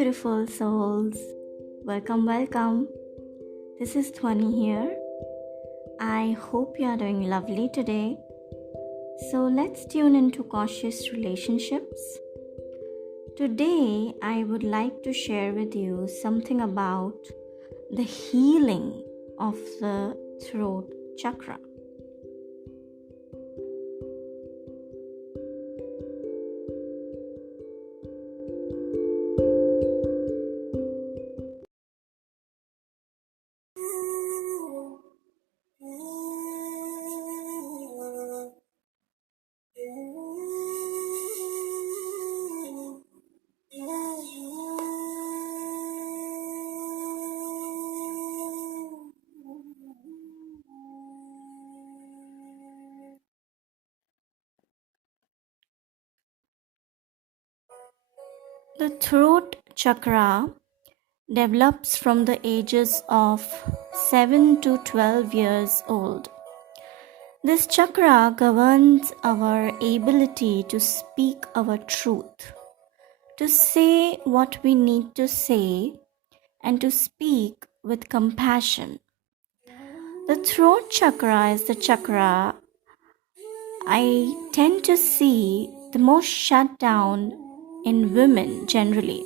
beautiful souls. Welcome. This is Dhwani here. I hope you are doing lovely today. So let's tune into Conscious Relationships. Today, I would like to share with you something about the healing of the throat chakra. The throat chakra develops from the ages of 7 to 12 years old. This chakra governs our ability to speak our truth, to say what we need to say, and to speak with compassion. The throat chakra is the chakra I tend to see the most shut down in women generally.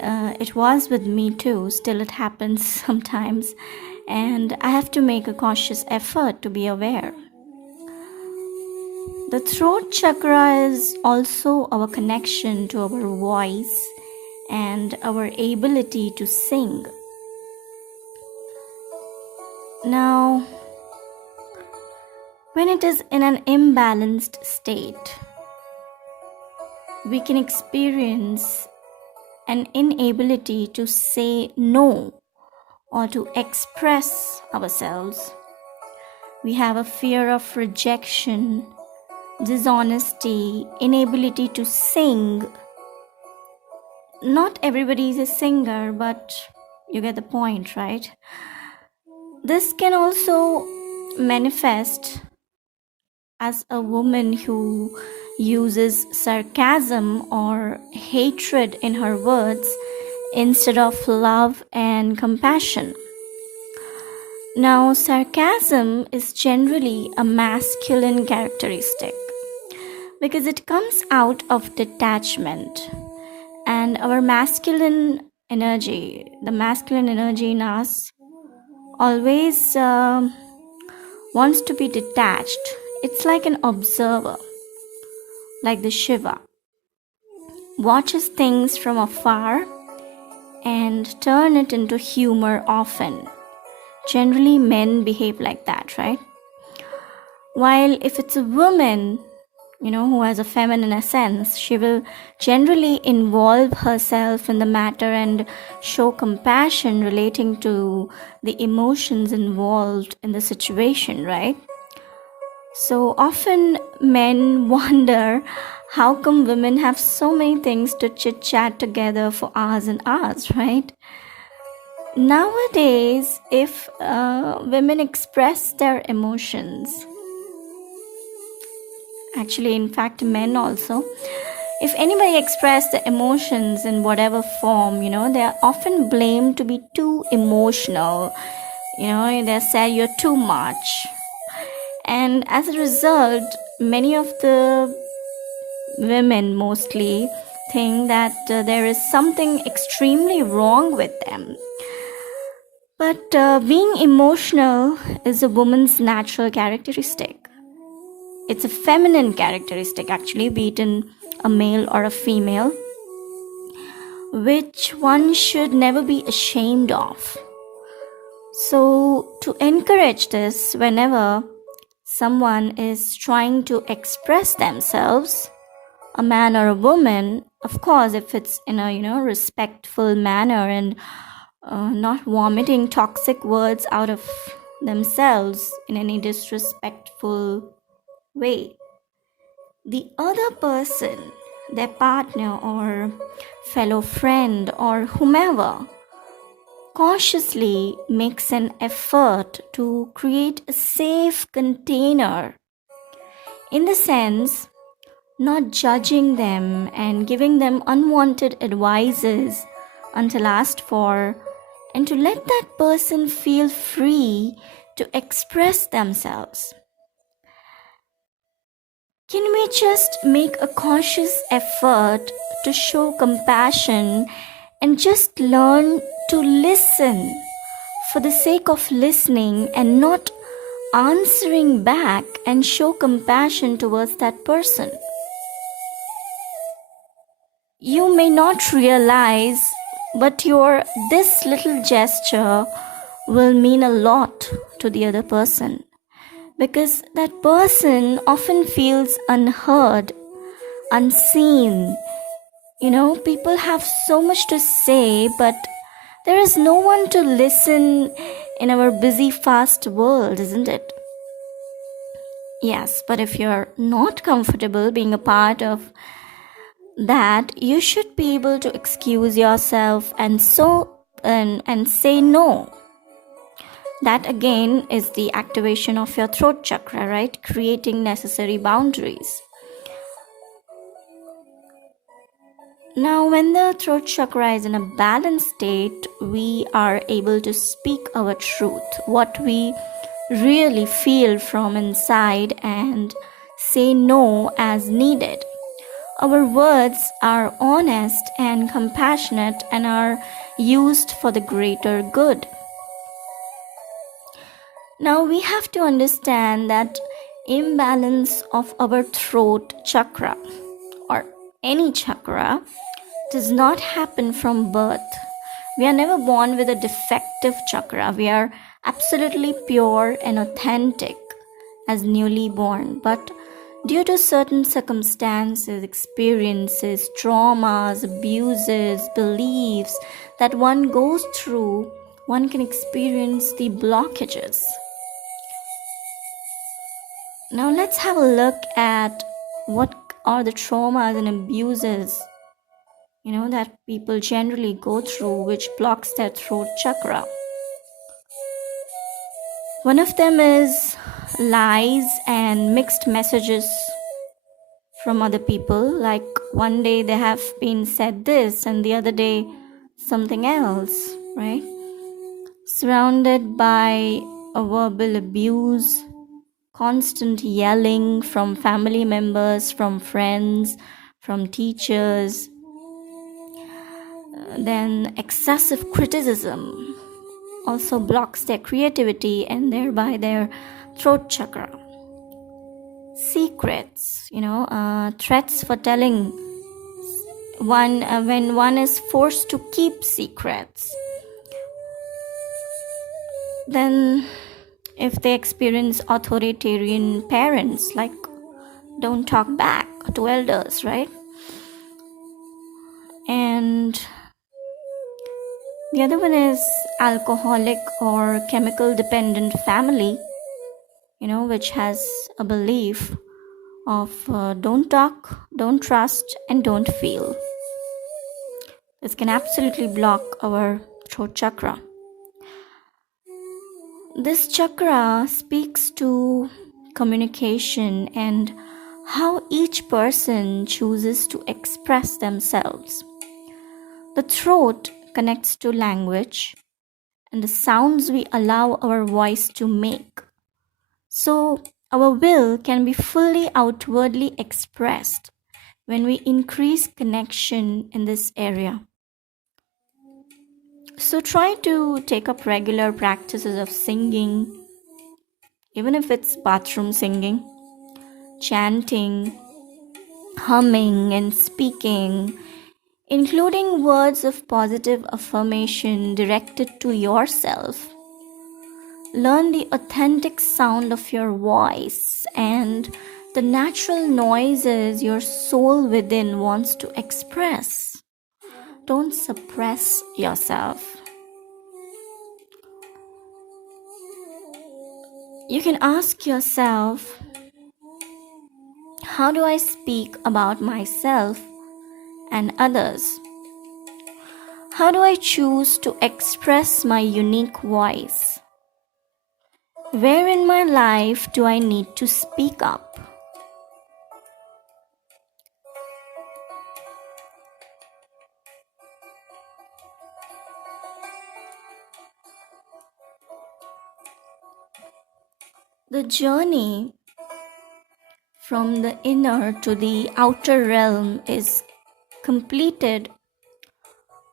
It was with me too, still it happens sometimes, and I have to make a conscious effort to be aware. The throat chakra is also our connection to our voice and our ability to sing. Now, when it is in an imbalanced state, we can experience an inability to say no or to express ourselves. We have a fear of rejection, dishonesty, inability to sing. Not everybody is a singer, but you get the point, right? This can also manifest as a woman who uses sarcasm or hatred in her words instead of love and compassion. Now, sarcasm is generally a masculine characteristic because it comes out of detachment, and our masculine energy, the masculine energy in us, always wants to be detached. It's like an observer, like the Shiva, watches things from afar and turn it into humor often. Generally, men behave like that, right? While if it's a woman, who has a feminine essence, she will generally involve herself in the matter and show compassion relating to the emotions involved in the situation, right? So often men wonder how come women have so many things to chit-chat together for hours and hours, right? Nowadays, if women express their emotions, actually, in fact, men also, if anybody express the emotions in whatever form, they are often blamed to be too emotional. They say you're too much. And as a result, many of the women mostly think that there is something extremely wrong with them. But being emotional is a woman's natural characteristic. It's a feminine characteristic, actually, be it in a male or a female, which one should never be ashamed of. So, to encourage this, whenever someone is trying to express themselves, a man or a woman, of course, if it's in a respectful manner and not vomiting toxic words out of themselves in any disrespectful way, the other person, their partner or fellow friend or whomever, cautiously makes an effort to create a safe container, in the sense not judging them and giving them unwanted advices until asked for, and to let that person feel free to express themselves. Can we just make a conscious effort to show compassion and just learn to listen for the sake of listening and not answering back, and show compassion towards that person? You may not realize, but this little gesture will mean a lot to the other person, because that person often feels unheard, unseen. People have so much to say, but there is no one to listen in our busy, fast world, isn't it? Yes, but if you're not comfortable being a part of that, you should be able to excuse yourself and say no. That again is the activation of your throat chakra, right? Creating necessary boundaries. Now, when the throat chakra is in a balanced state, we are able to speak our truth, what we really feel from inside, and say no as needed. Our words are honest and compassionate and are used for the greater good. Now we have to understand that imbalance of our throat chakra or any chakra does not happen from birth. We are never born with a defective chakra. We are absolutely pure and authentic as newly born. But due to certain circumstances, experiences, traumas, abuses, beliefs that one goes through, one can experience the blockages. Now let's have a look at what are the traumas and abuses that people generally go through, which blocks their throat chakra. One of them is lies and mixed messages from other people. Like one day they have been said this and the other day something else, right? Surrounded by a verbal abuse, constant yelling from family members, from friends, from teachers, then excessive criticism also blocks their creativity and thereby their throat chakra. Secrets, threats for telling when one is forced to keep secrets. Then if they experience authoritarian parents, like don't talk back to elders, right? And the other one is alcoholic or chemical dependent family, which has a belief of don't talk, don't trust, and don't feel. This can absolutely block our throat chakra. This chakra speaks to communication and how each person chooses to express themselves. The throat connects to language and the sounds we allow our voice to make. So our will can be fully outwardly expressed when we increase connection in this area. So try to take up regular practices of singing, even if it's bathroom singing, chanting, humming and speaking, including words of positive affirmation directed to yourself. Learn the authentic sound of your voice and the natural noises your soul within wants to express. Don't suppress yourself. You can ask yourself, how do I speak about myself and others? How do I choose to express my unique voice? Where in my life do I need to speak up? The journey from the inner to the outer realm is completed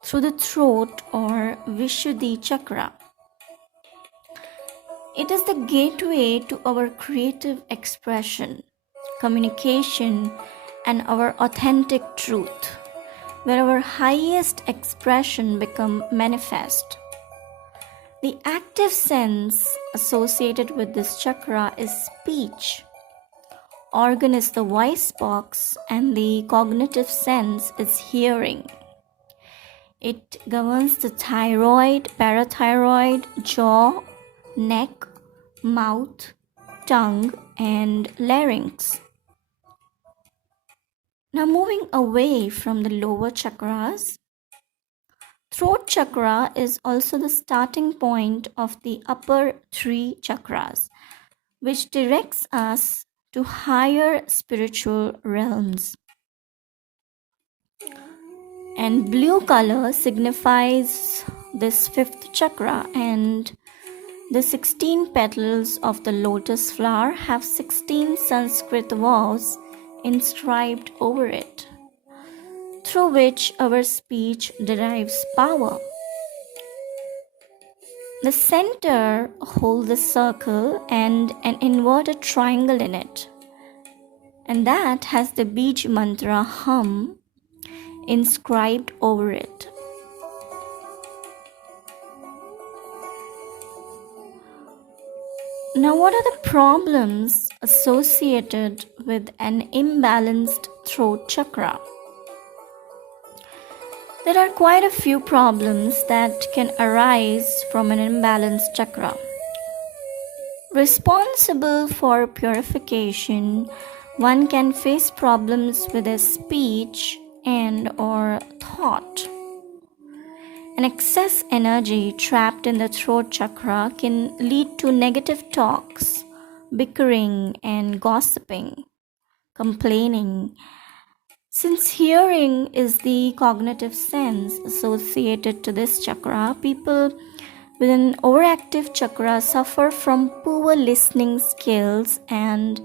through the throat or Vishuddhi chakra. It is the gateway to our creative expression, communication, and our authentic truth, where our highest expression become manifest. The active sense associated with this chakra is speech. Organ is the voice box, and the cognitive sense is hearing. It governs the thyroid, parathyroid, jaw, neck, mouth, tongue, and larynx. Now, moving away from the lower chakras, throat chakra is also the starting point of the upper three chakras, which directs us to higher spiritual realms. And blue color signifies this fifth chakra, and the 16 petals of the lotus flower have 16 Sanskrit vows inscribed over it, through which our speech derives power. The center holds a circle and an inverted triangle in it, and that has the Bij mantra hum inscribed over it. Now, what are the problems associated with an imbalanced throat chakra? There are quite a few problems that can arise from an imbalanced chakra. Responsible for purification, one can face problems with their speech and or thought. An excess energy trapped in the throat chakra can lead to negative talks, bickering, and gossiping, complaining. Since hearing is the cognitive sense associated to this chakra, people with an overactive chakra suffer from poor listening skills and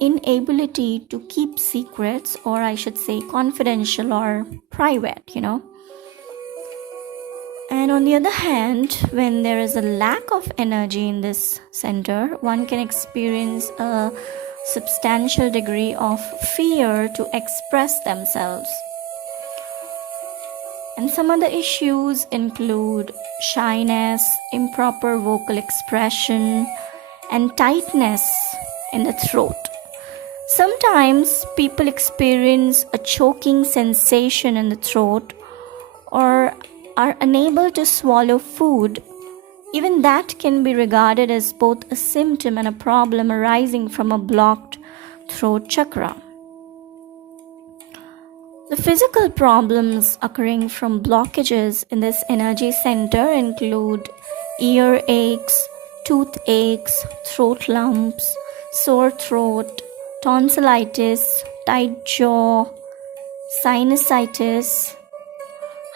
inability to keep secrets, or I should say confidential or private, And on the other hand, when there is a lack of energy in this center, one can experience a substantial degree of fear to express themselves. And some other issues include shyness, improper vocal expression, and tightness in the throat. Sometimes people experience a choking sensation in the throat or are unable to swallow food. Even that can be regarded as both a symptom and a problem arising from a blocked throat chakra. The physical problems occurring from blockages in this energy center include ear aches, toothaches, throat lumps, sore throat, tonsillitis, tight jaw, sinusitis,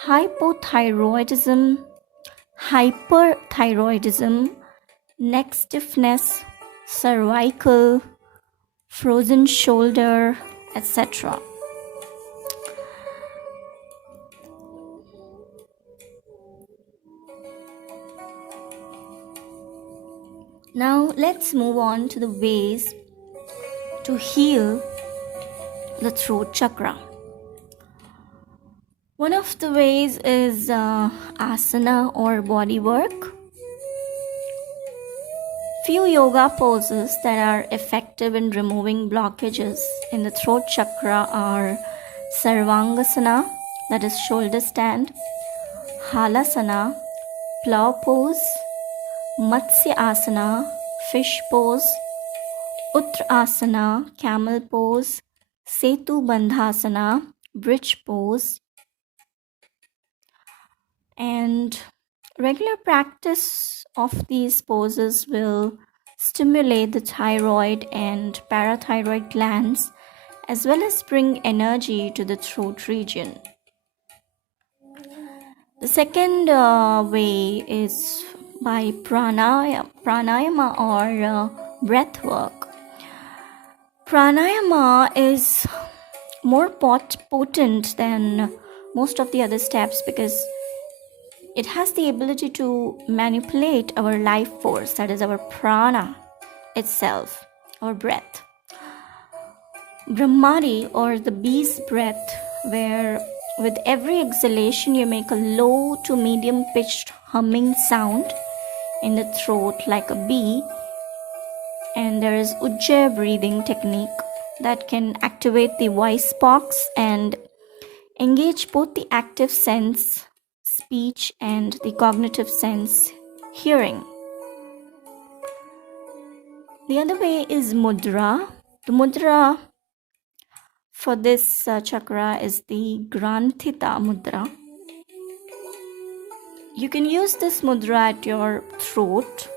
hypothyroidism, hyperthyroidism, neck stiffness, cervical, frozen shoulder, etc. Now let's move on to the ways to heal the throat chakra. One of the ways is asana or body work. Few yoga poses that are effective in removing blockages in the throat chakra are Sarvangasana, that is shoulder stand, Halasana, plow pose, Matsya asana, fish pose, Uttrasana, camel pose, Setu bandhasana, bridge pose. And regular practice of these poses will stimulate the thyroid and parathyroid glands as well as bring energy to the throat region. The second way is by pranayama or breath work. Pranayama is more potent than most of the other steps because it has the ability to manipulate our life force, that is our prana itself, our breath. Brahmari, or the bee's breath, where with every exhalation you make a low to medium pitched humming sound in the throat like a bee. And there is Ujjayi breathing technique that can activate the voice box and engage both the active sense, speech, and the cognitive sense, hearing. The other way is mudra. The mudra for this chakra is the Granthita mudra. You can use this mudra at your throat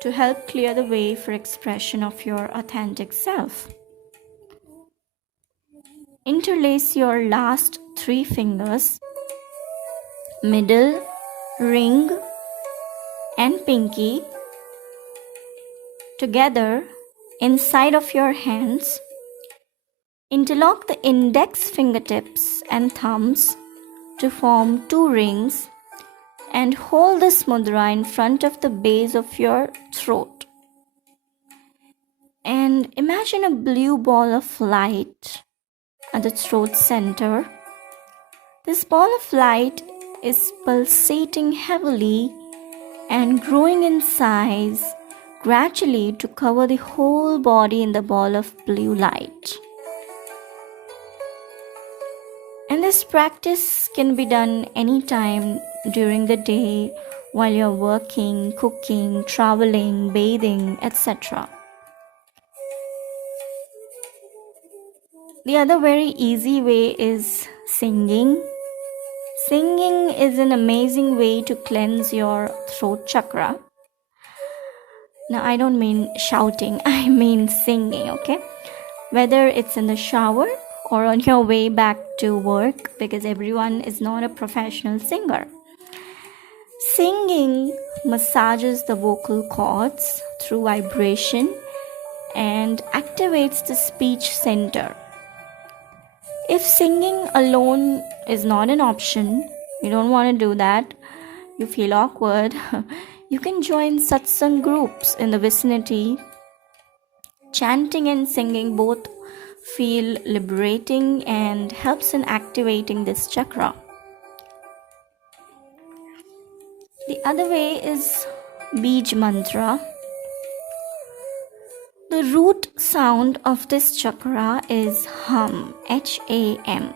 to help clear the way for expression of your authentic self. Interlace your last 3 fingers, middle, ring, and pinky together inside of your hands. Interlock the index fingertips and thumbs to form 2 rings and hold this mudra in front of the base of your throat. And imagine a blue ball of light at the throat center. This ball of light is pulsating heavily and growing in size gradually to cover the whole body in the ball of blue light. And this practice can be done anytime during the day while you're working, cooking, traveling, bathing, etc. The other very easy way is singing. Singing is an amazing way to cleanse your throat chakra. Now, I don't mean shouting, I mean singing, okay? Whether it's in the shower or on your way back to work, because everyone is not a professional singer. Singing massages the vocal cords through vibration and activates the speech center. If singing alone is not an option, you don't want to do that, you feel awkward, you can join satsang groups in the vicinity. Chanting and singing both feel liberating and helps in activating this chakra. The other way is Bij mantra. The root sound of this chakra is hum, H-A-M.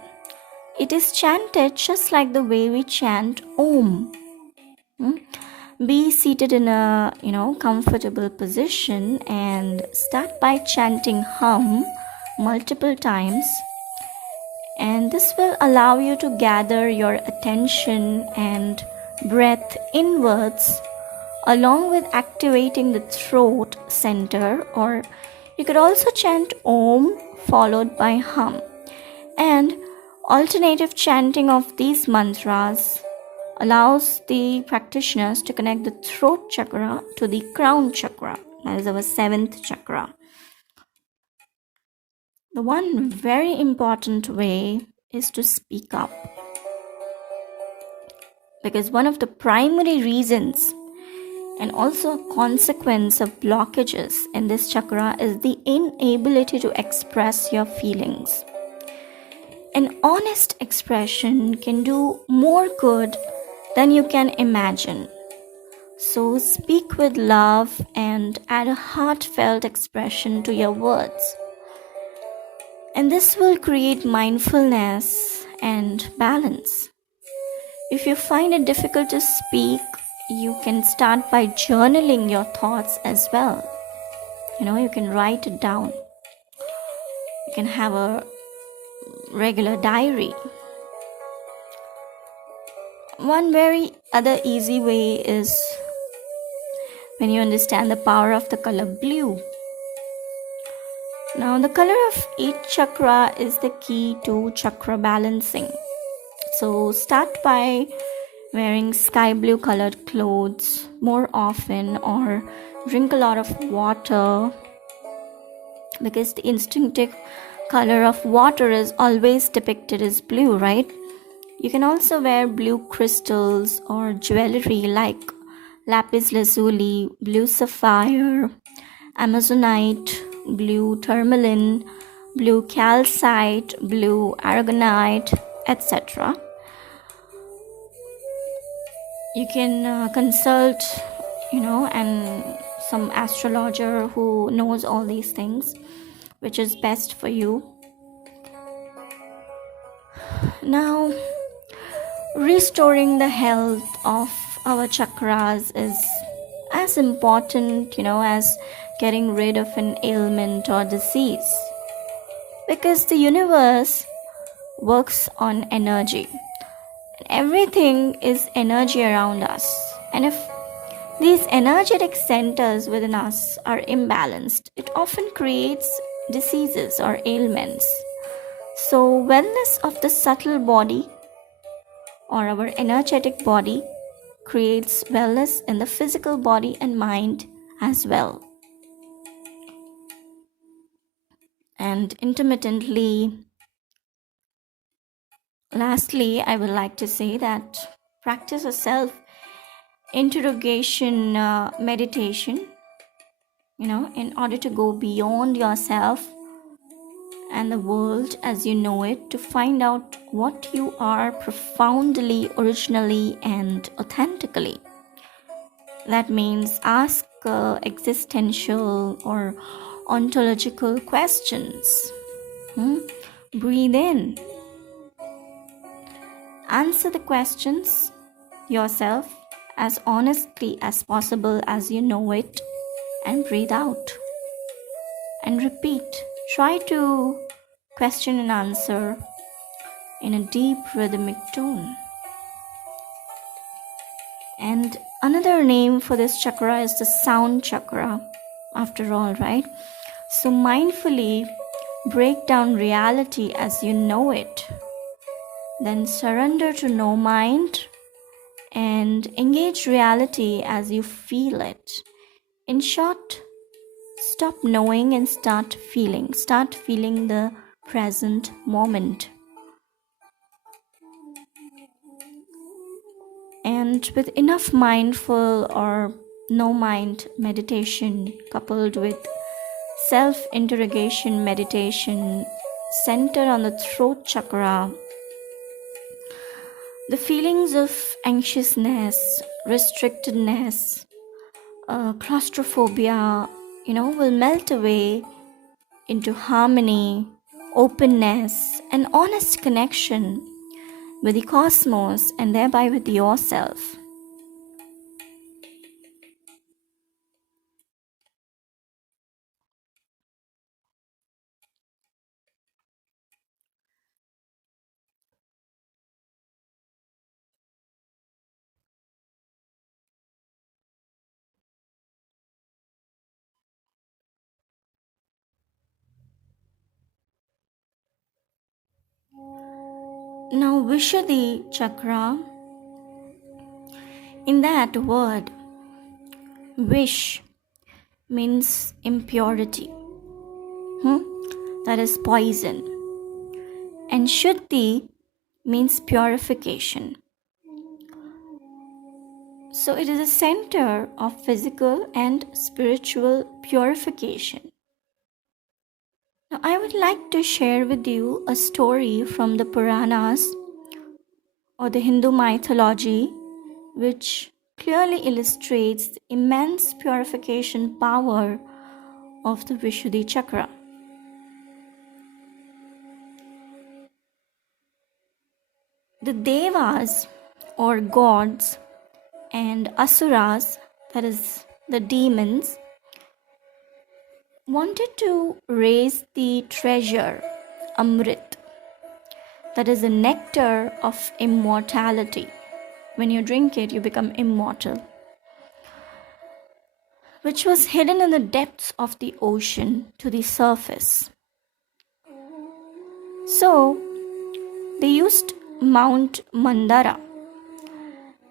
It is chanted just like the way we chant Om. Be seated in a comfortable position and start by chanting hum multiple times, and this will allow you to gather your attention and breath inwards along with activating the throat center. Or you could also chant Om followed by hum, and alternative chanting of these mantras allows the practitioners to connect the throat chakra to the crown chakra, that is our 7th chakra. The one very important way is to speak up, because one of the primary reasons and also a consequence of blockages in this chakra is the inability to express your feelings. An honest expression can do more good than you can imagine. So speak with love and add a heartfelt expression to your words. And this will create mindfulness and balance. If you find it difficult to speak, you can start by journaling your thoughts as well. You can write it down. You can have a regular diary. One very other easy way is when you understand the power of the color blue. Now, the color of each chakra is the key to chakra balancing. So start by wearing sky blue colored clothes more often, or drink a lot of water, because the instinctive color of water is always depicted as blue, right? You can also wear blue crystals or jewelry like lapis lazuli, blue sapphire, amazonite, blue tourmaline, blue calcite, blue aragonite, etc. You can consult, and some astrologer who knows all these things, which is best for you. Now, restoring the health of our chakras is as important, as getting rid of an ailment or disease, because the universe works on energy. Everything is energy around us, and if these energetic centers within us are imbalanced, it often creates diseases or ailments. So, wellness of the subtle body or our energetic body creates wellness in the physical body and mind as well. And intermittently, lastly, I would like to say that practice a self interrogation meditation, in order to go beyond yourself and the world as you know it, to find out what you are profoundly, originally, and authentically. That means ask existential or ontological questions. Breathe in. Answer the questions yourself as honestly as possible as you know it, and breathe out. And repeat. Try to question and answer in a deep rhythmic tone. And another name for this chakra is the sound chakra, after all, right? So mindfully break down reality as you know it. Then surrender to no mind and engage reality as you feel it. In short, stop knowing and start feeling. Start feeling the present moment. And with enough mindful or no mind meditation coupled with self-interrogation meditation centered on the throat chakra, the feelings of anxiousness, restrictedness, claustrophobia, will melt away into harmony, openness, and honest connection with the cosmos and thereby with yourself. Now, Vishuddhi chakra, in that word, vish means impurity. That is poison. And Shuddhi means purification. So it is a center of physical and spiritual purification. Now, I would like to share with you a story from the Puranas or the Hindu mythology, which clearly illustrates the immense purification power of the Vishuddhi chakra. The Devas or gods and Asuras, that is the demons, wanted to raise the treasure Amrit, that is the nectar of immortality. When you drink it, you become immortal, which was hidden in the depths of the ocean to the surface. So they used Mount Mandara,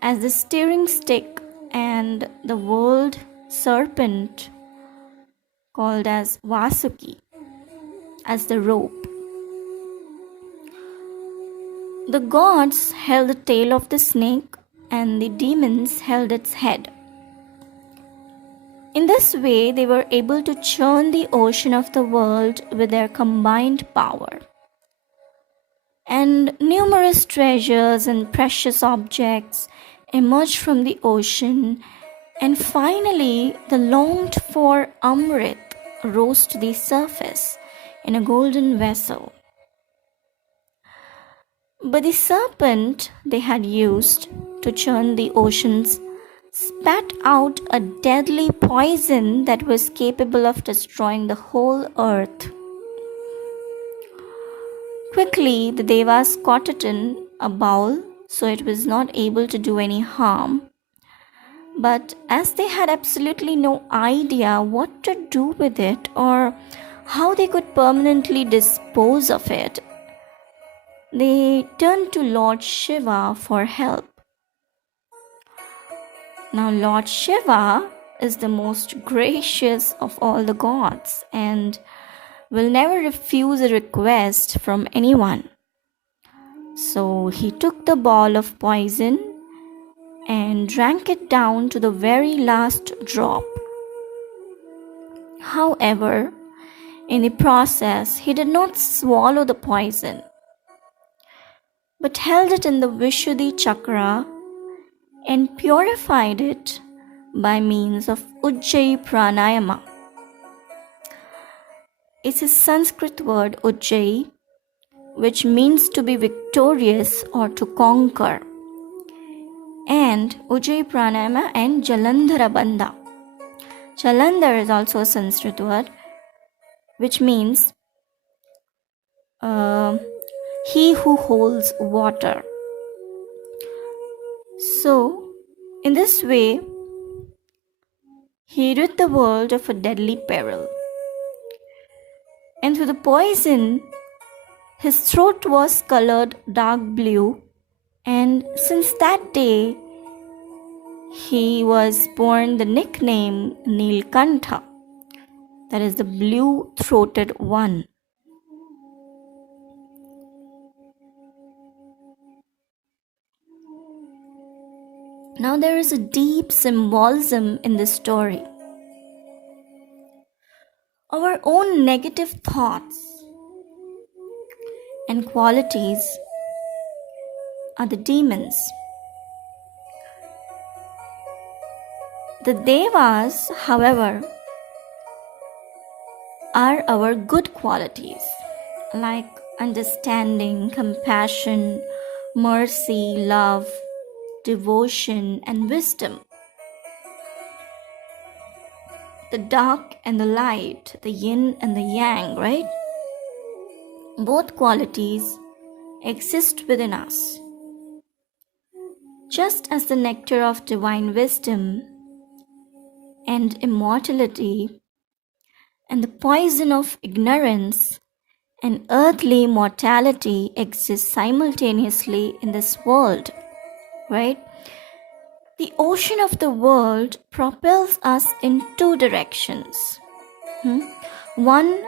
as the steering stick and the world serpent called as Vasuki as the rope. The gods held the tail of the snake and the demons held its head. In this way, they were able to churn the ocean of the world with their combined power. And numerous treasures and precious objects emerged from the ocean, and finally the longed for Amrit rose to the surface in a golden vessel. But the serpent they had used to churn the oceans spat out a deadly poison that was capable of destroying the whole earth. Quickly, the Devas caught it in a bowl so it was not able to do any harm. But as they had absolutely no idea what to do with it or how they could permanently dispose of it, they turned to Lord Shiva for help. Now, Lord Shiva is the most gracious of all the gods and will never refuse a request from anyone. So he took the ball of poison and drank it down to the very last drop. However, in the process, he did not swallow the poison, but held it in the Vishuddhi chakra and purified it by means of Ujjayi pranayama. It's a Sanskrit word Ujjayi, which means to be victorious or to conquer. And Ujjayi pranayama and Jalandhara bandha. Jalandhar is also a Sanskrit word, which means he who holds water. So, in this way, he rid the world of a deadly peril. And through the poison, his throat was colored dark blue, and since that day, he was born the nickname Nilkantha, that is the blue-throated one. Now there is a deep symbolism in this story. Our own negative thoughts and qualities are the demons. The Devas, however, are our good qualities like understanding, compassion, mercy, love, devotion, and wisdom. The dark and the light, the yin and the yang, right? Both qualities exist within us. Just as the nectar of divine wisdom and immortality and the poison of ignorance and earthly mortality exist simultaneously in this world, right? The ocean of the world propels us in two directions. One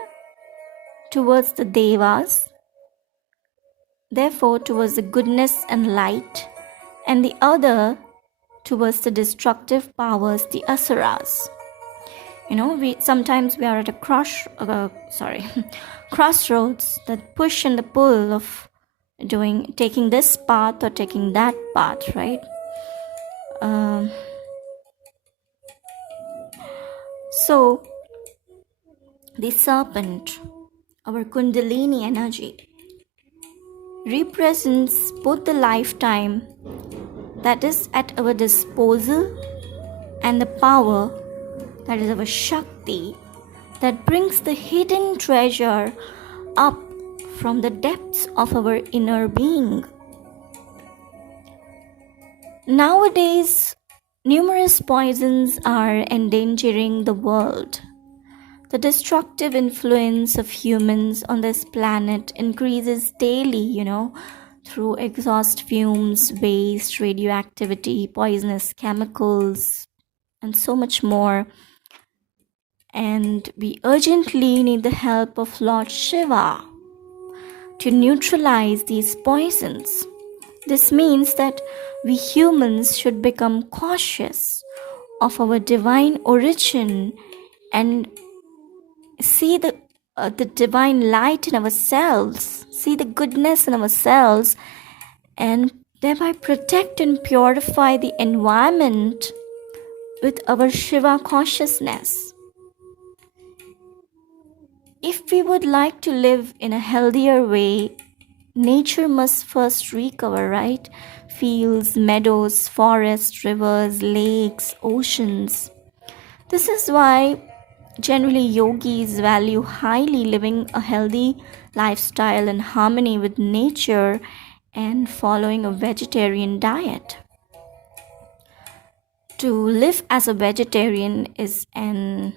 towards the Devas, therefore towards the goodness and light, and the other towards the destructive powers, the Asuras. Sometimes we are at a crossroads, that push and the pull of taking this path or taking that path, right? So the serpent, our Kundalini energy, represents both the lifetime that is at our disposal and the power, that is our Shakti, that brings the hidden treasure up from the depths of our inner being. Nowadays, numerous poisons are endangering the world. The destructive influence of humans on this planet increases daily, through exhaust fumes, waste, radioactivity, poisonous chemicals, and so much more. And we urgently need the help of Lord Shiva to neutralize these poisons. This means that we humans should become cautious of our divine origin and see the divine light in ourselves, see the goodness in ourselves, and thereby protect and purify the environment with our Shiva consciousness. If we would like to live in a healthier way, nature must first recover, right? Fields, meadows, forests, rivers, lakes, oceans. This is why generally yogis value highly living a healthy lifestyle in harmony with nature and following a vegetarian diet. To live as a vegetarian is an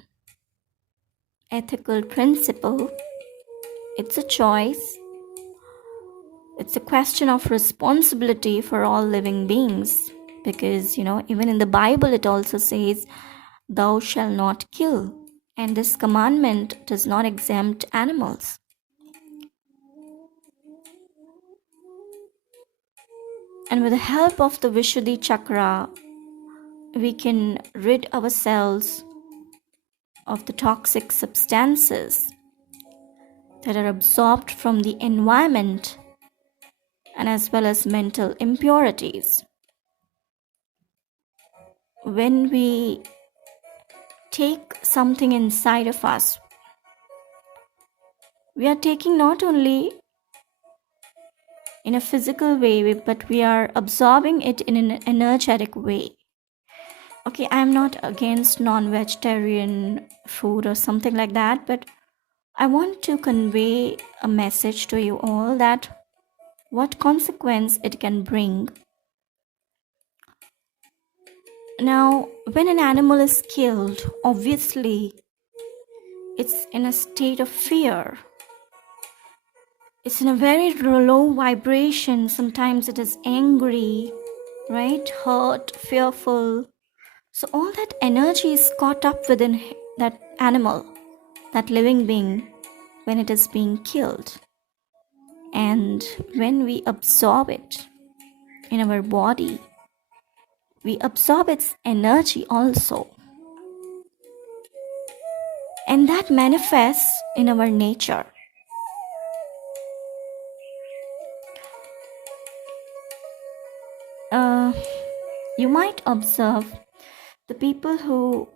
ethical principle. It's a choice. It's a question of responsibility for all living beings. Because, even in the Bible, it also says, "Thou shalt not kill." And this commandment does not exempt animals. And with the help of the Vishuddhi chakra, we can rid ourselves of the toxic substances that are absorbed from the environment and as well as mental impurities. When we take something inside of us, we are taking not only in a physical way, but we are absorbing it in an energetic way. Okay, I'm not against non-vegetarian food or something like that, but I want to convey a message to you all that what consequence it can bring. Now, when an animal is killed, obviously it's in a state of fear. It's in a very low vibration. Sometimes it is angry, right? Hurt, fearful. So all that energy is caught up within that animal, that living being, when it is being killed. And when we absorb it in our body, we absorb its energy also. And that manifests in our nature. You might observe the people who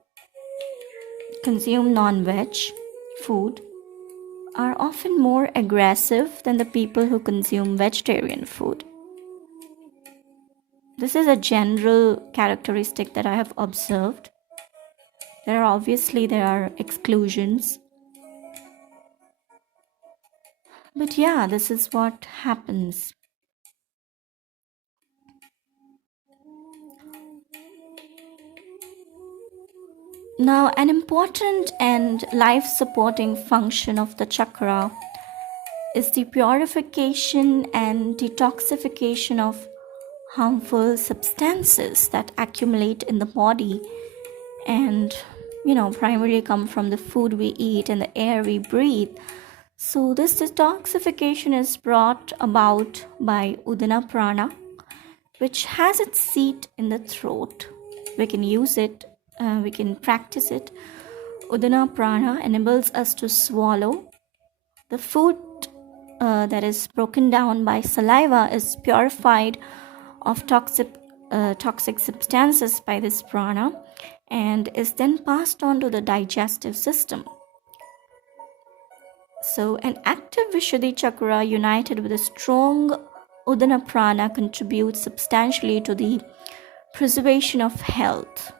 consume non-veg food are often more aggressive than the people who consume vegetarian food. This is a general characteristic that I have observed. There are exclusions. But yeah, this is what happens. Now, an important and life-supporting function of the chakra is the purification and detoxification of harmful substances that accumulate in the body and primarily come from the food we eat and the air we breathe. So this detoxification is brought about by Udana Prana, which has its seat in the throat. We can use it, we can practice it. Udana Prana enables us to swallow. The food that is broken down by saliva is purified of toxic substances by this prana and is then passed on to the digestive system. So an active Vishuddhi chakra united with a strong Udana prana contributes substantially to the preservation of health.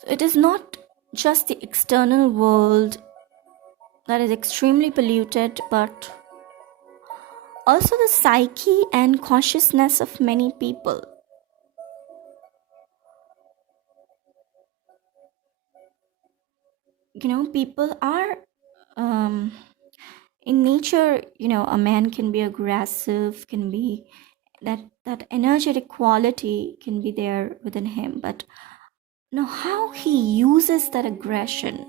So it is not just the external world that is extremely polluted, but also the psyche and consciousness of many people. People are in nature, a man can be aggressive, can be that energetic quality can be there within him, but now how he uses that aggression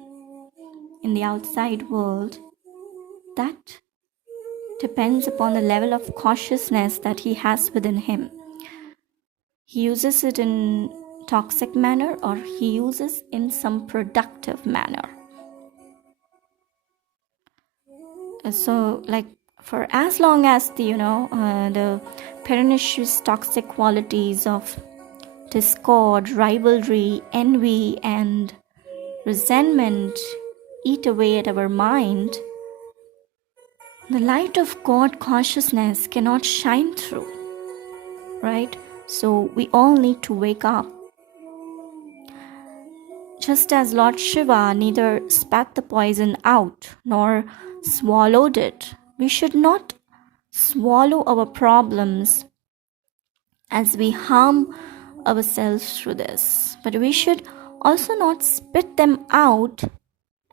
in the outside world, that depends upon the level of consciousness that he has within him. He uses it in toxic manner, or he uses in some productive manner. So like, for as long as the pernicious toxic qualities of discord, rivalry, envy, and resentment eat away at our mind, the light of God consciousness cannot shine through, right? So we all need to wake up. Just as Lord Shiva neither spat the poison out nor swallowed it, we should not swallow our problems as we harm ourselves through this. But we should also not spit them out,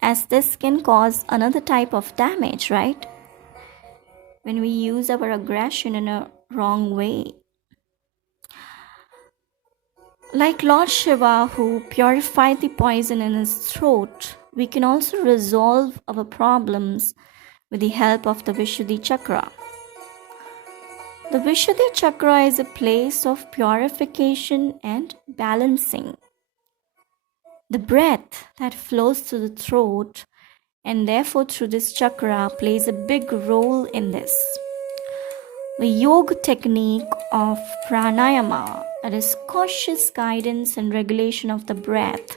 as this can cause another type of damage, right? When we use our aggression in a wrong way. Like Lord Shiva, who purified the poison in his throat, we can also resolve our problems with the help of the Vishuddhi chakra. The Vishuddhi chakra is a place of purification and balancing. The breath that flows through the throat and therefore through this chakra plays a big role in this. The yoga technique of pranayama, that is cautious guidance and regulation of the breath,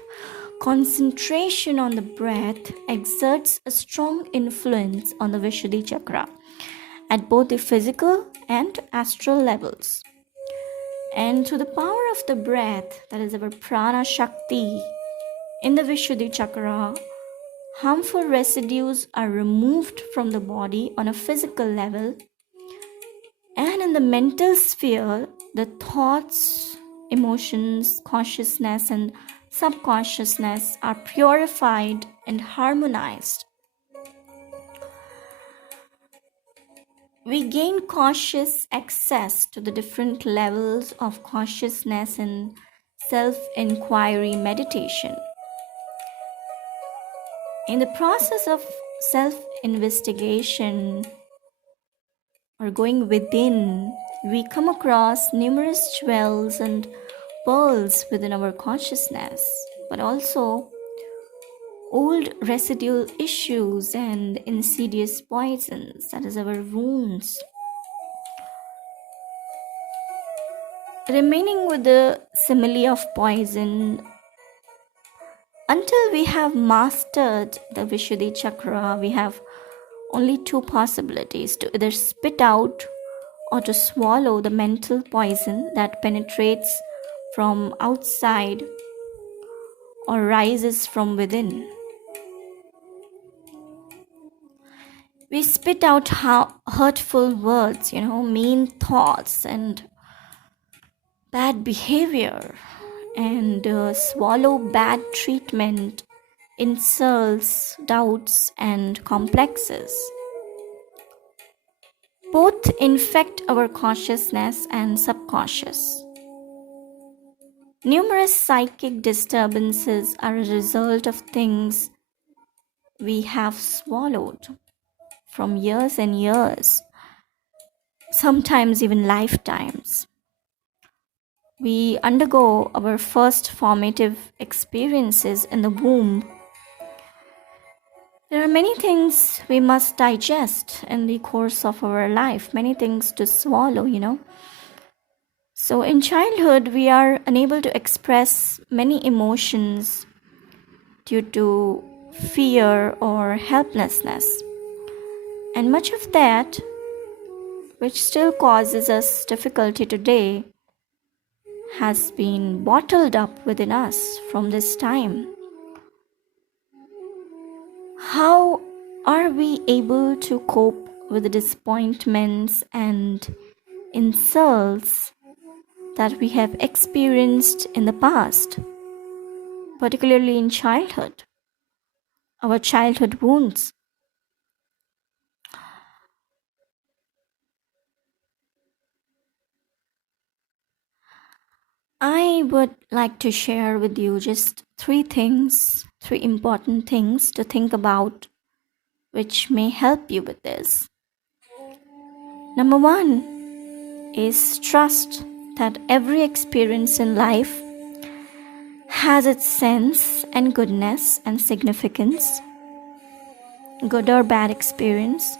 concentration on the breath, exerts a strong influence on the Vishuddhi chakra at both the physical and astral levels. And through the power of the breath, that is our prana shakti, in the Vishuddhi chakra, harmful residues are removed from the body on a physical level. And in the mental sphere, the thoughts, emotions, consciousness, and subconsciousness are purified and harmonized. We gain conscious access to the different levels of consciousness in self-inquiry meditation. In the process of self-investigation, or going within, we come across numerous jewels and pearls within our consciousness, but also old residual issues and insidious poisons, that is our wounds. Remaining with the simile of poison, until we have mastered the Vishuddhi chakra, we have only two possibilities: to either spit out or to swallow the mental poison that penetrates from outside or rises from within. We spit out hurtful words, mean thoughts and bad behavior, and swallow bad treatment, insults, doubts, and complexes. Both infect our consciousness and subconscious. Numerous psychic disturbances are a result of things we have swallowed from years and years, sometimes even lifetimes. We undergo our first formative experiences in the womb. There are many things we must digest in the course of our life, many things to swallow, So in childhood, we are unable to express many emotions due to fear or helplessness. And much of that, which still causes us difficulty today, has been bottled up within us from this time. How are we able to cope with the disappointments and insults that we have experienced in the past, particularly in childhood, our childhood wounds? I would like to share with you just three important things to think about, which may help you with this. Number one is trust that every experience in life has its sense and goodness and significance. Good or bad experience,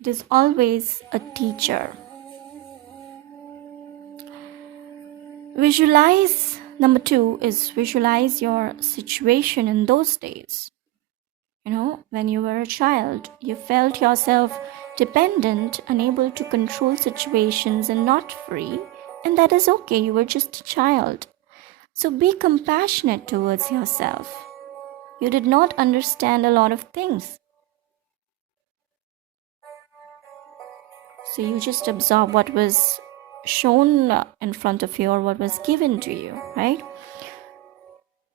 it is always a teacher. Number two is visualize your situation in those days. When you were a child, you felt yourself dependent, unable to control situations and not free, and that is okay, you were just a child. So be compassionate towards yourself. You did not understand a lot of things. So you just absorb what was shown in front of you or what was given to you, right?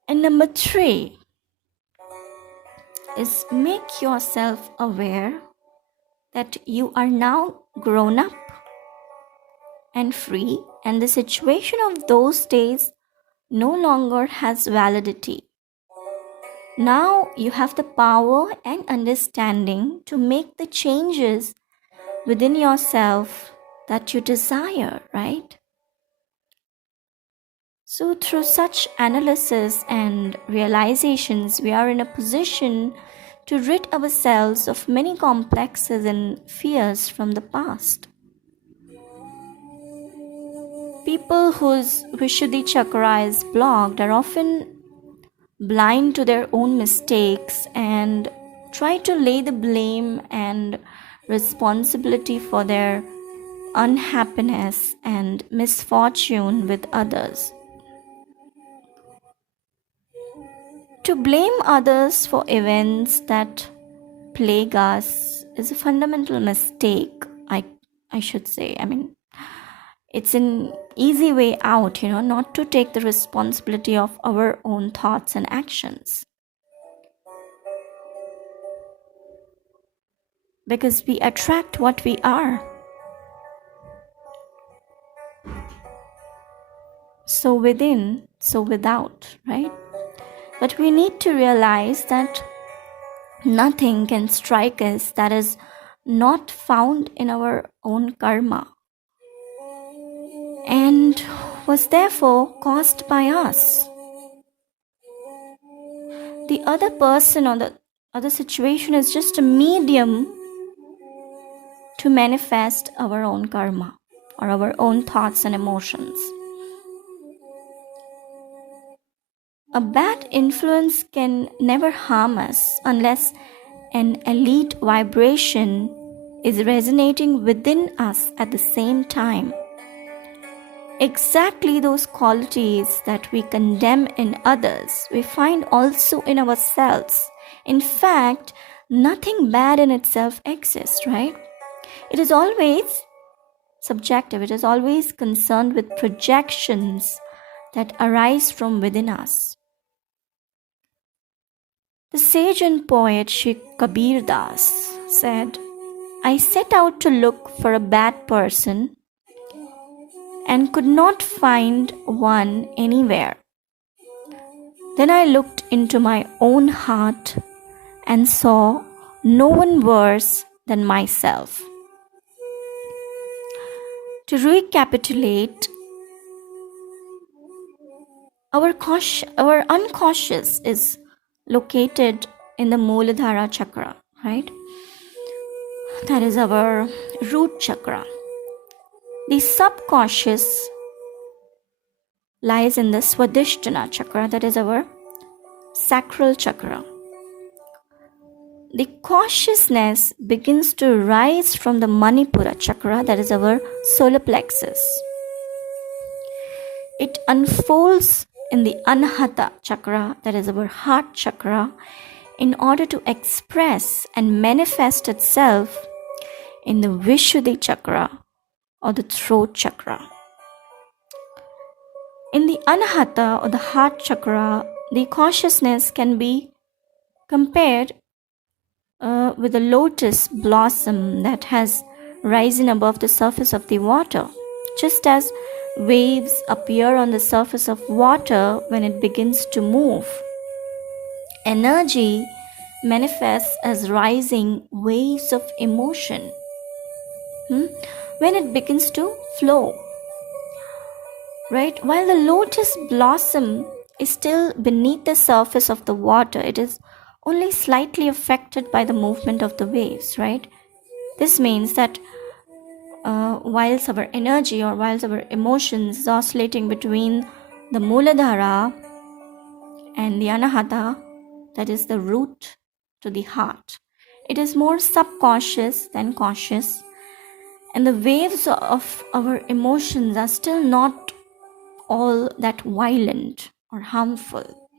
And number three is make yourself aware that you are now grown up and free, and the situation of those days no longer has validity. Now you have the power and understanding to make the changes within yourself that you desire, right? So through such analysis and realizations, we are in a position to rid ourselves of many complexes and fears from the past. People whose Vishuddhi chakra is blocked are often blind to their own mistakes and try to lay the blame and responsibility for their unhappiness and misfortune with others. To blame others for events that plague us is a fundamental mistake, I should say. It's an easy way out, not to take the responsibility of our own thoughts and actions. Because we attract what we are. So within, so without, right? But we need to realize that nothing can strike us that is not found in our own karma and was therefore caused by us. The other person or the other situation is just a medium to manifest our own karma or our own thoughts and emotions. A bad influence can never harm us unless an elite vibration is resonating within us at the same time. Exactly those qualities that we condemn in others, we find also in ourselves. In fact, nothing bad in itself exists, right? It is always subjective. It is always concerned with projections that arise from within us. The sage and poet Shri Kabir Das said, I set out to look for a bad person and could not find one anywhere. Then I looked into my own heart and saw no one worse than myself. To recapitulate, our unconscious is located in the Muladhara chakra, right? That is our root chakra. The subconscious lies in the Swadhisthana chakra, that is our sacral chakra. The consciousness begins to rise from the Manipura chakra, that is our solar plexus. It unfolds in the Anahata chakra, that is our heart chakra, in order to express and manifest itself in the Vishuddhi chakra or the throat chakra. In the Anahata or the heart chakra, the consciousness can be compared with a lotus blossom that has risen above the surface of the water. Just as waves appear on the surface of water when it begins to move. Energy manifests as rising waves of emotion when it begins to flow. Right? While the lotus blossom is still beneath the surface of the water, it is only slightly affected by the movement of the waves, right? This means that whilst our energy or whilst our emotions is oscillating between the Muladhara and the Anahata, that is the root to the heart, it is more subconscious than conscious, and the waves of our emotions are still not all that violent or harmful.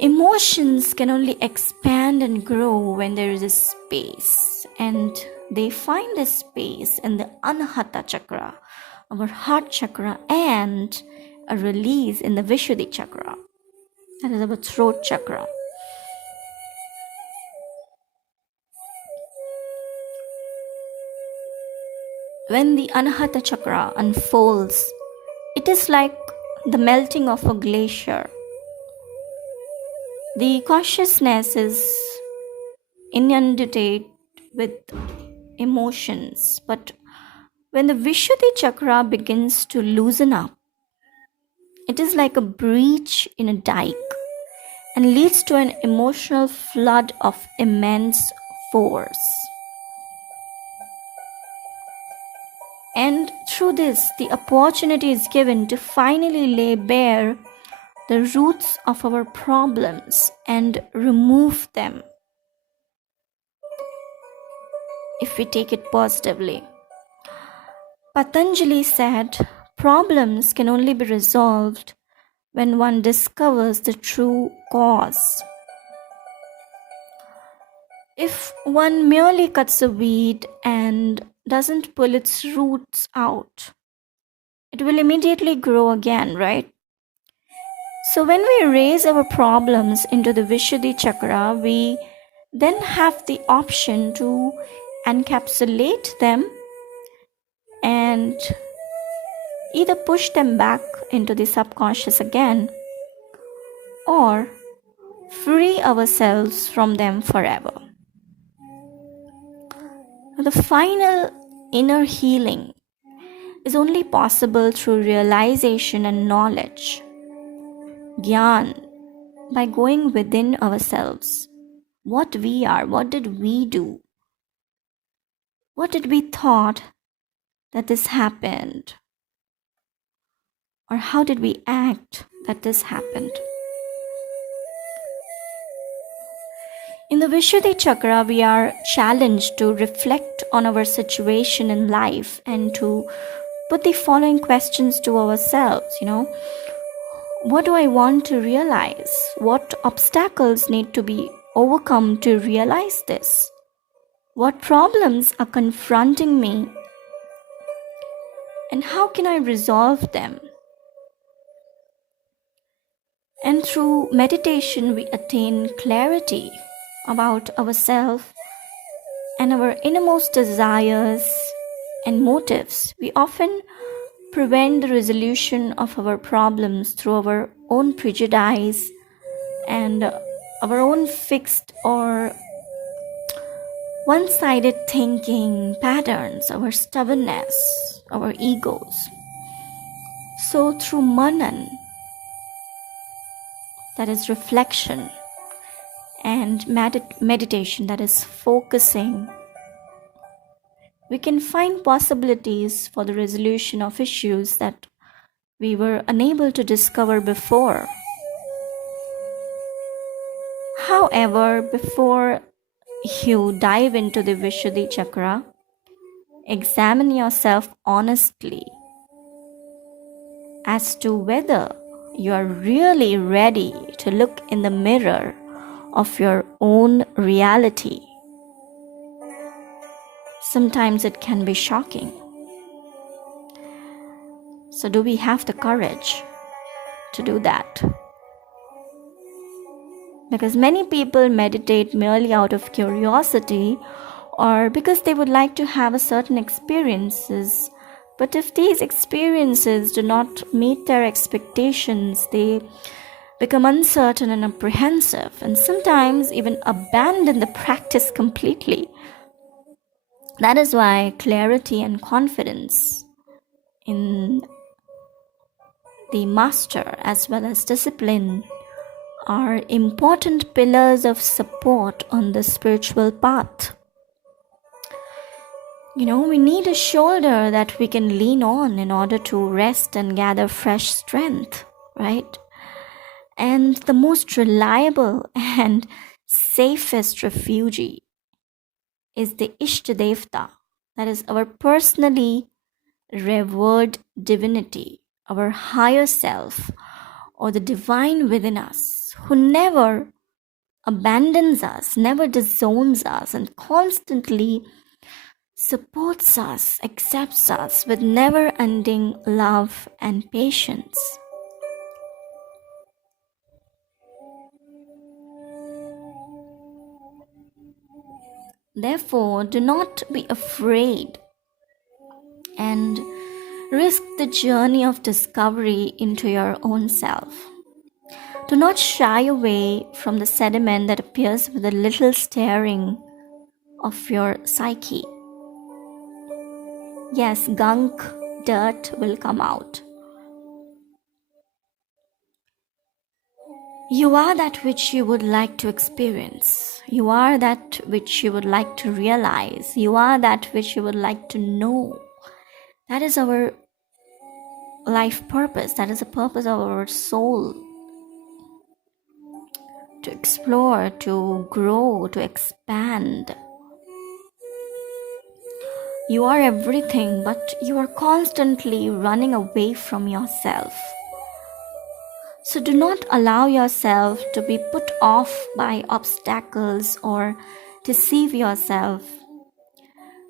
Emotions can only expand and grow when there is a space, and they find a space in the Anahata chakra, our heart chakra, and a release in the Vishuddhi chakra, that is our throat chakra. When the Anahata chakra unfolds, it is like the melting of a glacier. The consciousness is inundated with emotions, but when the Vishuddhi chakra begins to loosen up, it is like a breach in a dike and leads to an emotional flood of immense force. And through this, the opportunity is given to finally lay bare the roots of our problems and remove them, if we take it positively. Patanjali said, problems can only be resolved when one discovers the true cause. If one merely cuts a weed and doesn't pull its roots out, it will immediately grow again, right? So when we raise our problems into the Vishuddhi chakra, we then have the option to encapsulate them and either push them back into the subconscious again or free ourselves from them forever. The final inner healing is only possible through realization and knowledge, Gyan, by going within ourselves. What we are, what did we do? What did we thought that this happened? Or how did we act that this happened? In the Vishuddhi chakra, we are challenged to reflect on our situation in life and to put the following questions to ourselves, what do I want to realize? What obstacles need to be overcome to realize this? What problems are confronting me? And how can I resolve them? And through meditation, we attain clarity about ourselves and our innermost desires and motives. We often prevent the resolution of our problems through our own prejudice and our own fixed or one-sided thinking patterns, our stubbornness, our egos. So through manan, that is reflection, and meditation, that is focusing, we can find possibilities for the resolution of issues that we were unable to discover before. However, before you dive into the Vishuddhi chakra, examine yourself honestly as to whether you are really ready to look in the mirror of your own reality. Sometimes it can be shocking. So do we have the courage to do that? Because many people meditate merely out of curiosity or because they would like to have a certain experiences, But if these experiences do not meet their expectations, they become uncertain and apprehensive, and sometimes even abandon the practice completely. That is why clarity and confidence in the master as well as discipline are important pillars of support on the spiritual path. We need a shoulder that we can lean on in order to rest and gather fresh strength, right? And the most reliable and safest refuge is the Ishtadevta, that is our personally revered divinity, our higher self, or the divine within us, who never abandons us, never disowns us, and constantly supports us, accepts us with never ending love and patience. Therefore, do not be afraid and risk the journey of discovery into your own self. Do not shy away from the sediment that appears with a little stirring of your psyche. Yes, gunk, dirt will come out. You are that which you would like to experience. You are that which you would like to realize. You are that which you would like to know. That is our life purpose. That is the purpose of our soul. To explore, to grow, to expand. You are everything, but you are constantly running away from yourself. So do not allow yourself to be put off by obstacles or deceive yourself.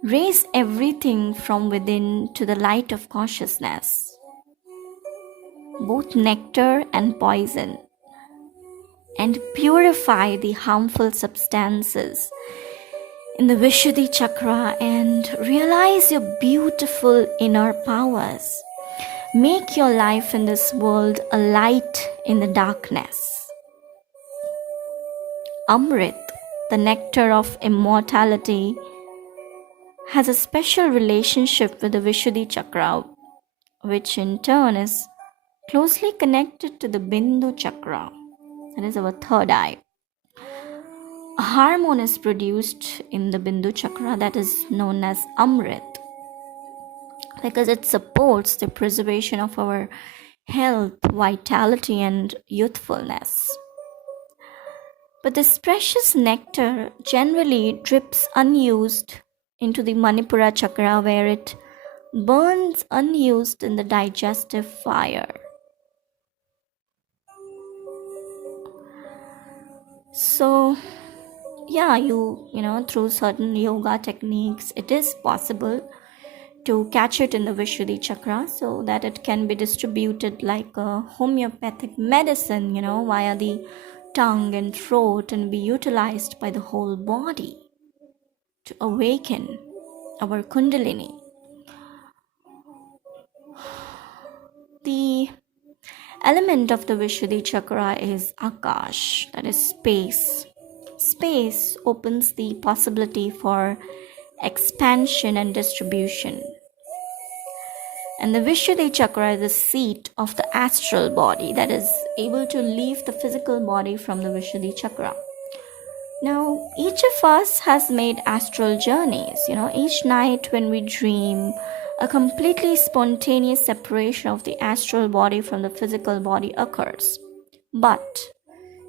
Raise everything from within to the light of consciousness, both nectar and poison, and purify the harmful substances in the Vishuddhi chakra and realize your beautiful inner powers. Make your life in this world a light in the darkness. Amrit, the nectar of immortality, has a special relationship with the Vishuddhi chakra, which in turn is closely connected to the Bindu chakra, that is our third eye. A hormone is produced in the Bindu chakra that is known as Amrit, because it supports the preservation of our health, vitality, and youthfulness. But this precious nectar generally drips unused into the Manipura chakra, where it burns unused in the digestive fire. So, through certain yoga techniques, it is possible to catch it in the Vishuddhi chakra so that it can be distributed like a homeopathic medicine, via the tongue and throat, and be utilized by the whole body to awaken our kundalini. The element of the Vishuddhi chakra is Akash, that is space. Space opens the possibility for expansion and distribution. And the Vishuddhi chakra is the seat of the astral body, that is able to leave the physical body from the Vishuddhi chakra. Now, each of us has made astral journeys. Each night when we dream, a completely spontaneous separation of the astral body from the physical body occurs. But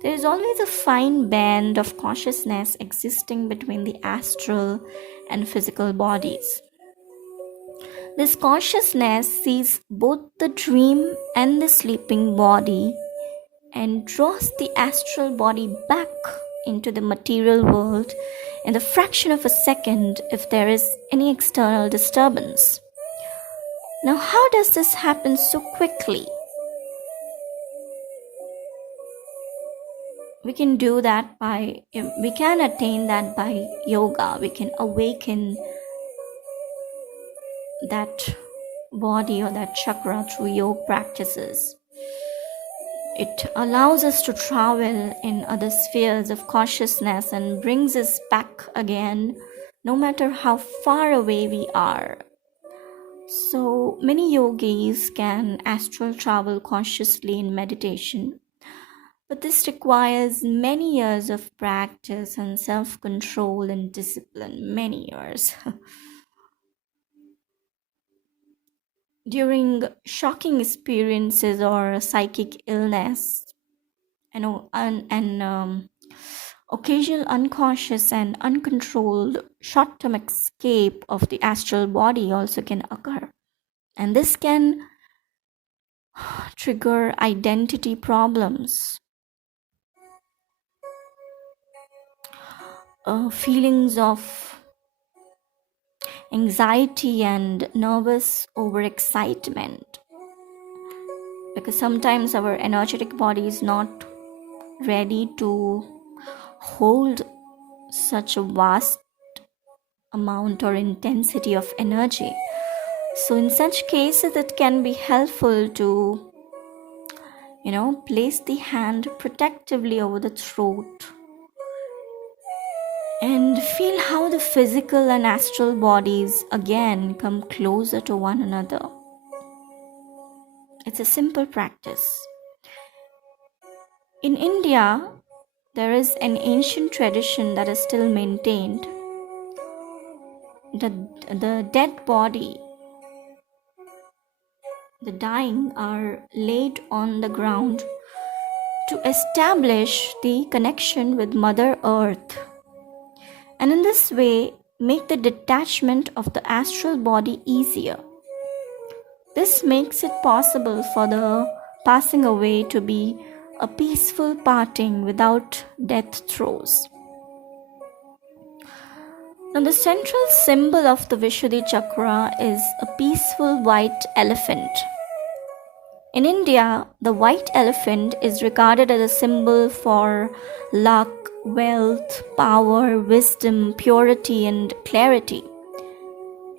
there is always a fine band of consciousness existing between the astral and physical bodies. This consciousness sees both the dream and the sleeping body and draws the astral body back into the material world in the fraction of a second if there is any external disturbance. Now, how does this happen so quickly? We can attain that by yoga. We can awaken that body or that chakra through yoga practices. It allows us to travel in other spheres of consciousness and brings us back again, no matter how far away we are. So many yogis can astral travel consciously in meditation, but this requires many years of practice and self-control and discipline, many years. During shocking experiences or psychic illness, occasional unconscious and uncontrolled short-term escape of the astral body also can occur. And this can trigger identity problems, feelings of anxiety and nervous overexcitement. Because sometimes our energetic body is not ready to hold such a vast amount or intensity of energy. So in such cases, it can be helpful to, place the hand protectively over the throat and feel how the physical and astral bodies again come closer to one another. It's a simple practice. In India, there is an ancient tradition that is still maintained. The dead body, the dying, are laid on the ground to establish the connection with Mother Earth, and in this way make the detachment of the astral body easier. This makes it possible for the passing away to be a peaceful parting without death throes. Now, the central symbol of the Vishuddhi chakra is a peaceful white elephant. In India, the white elephant is regarded as a symbol for luck, wealth, power, wisdom, purity, and clarity.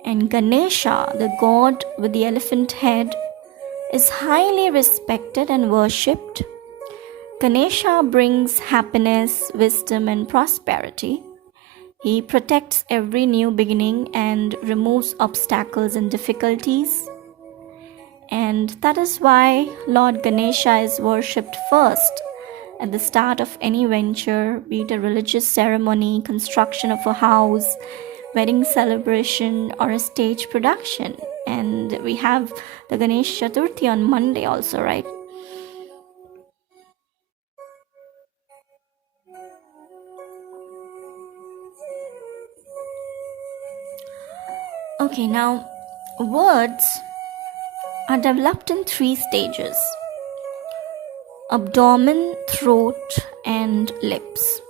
And Ganesha, the god with the elephant head, is highly respected and worshipped. Ganesha brings happiness, wisdom, and prosperity. He protects every new beginning and removes obstacles and difficulties. And that is why Lord Ganesha is worshipped first at the start of any venture, be it a religious ceremony, construction of a house, wedding celebration, or a stage production. And we have the Ganesh Chaturthi on Monday also, right? Okay, now words are developed in 3 stages: abdomen, throat, and lips.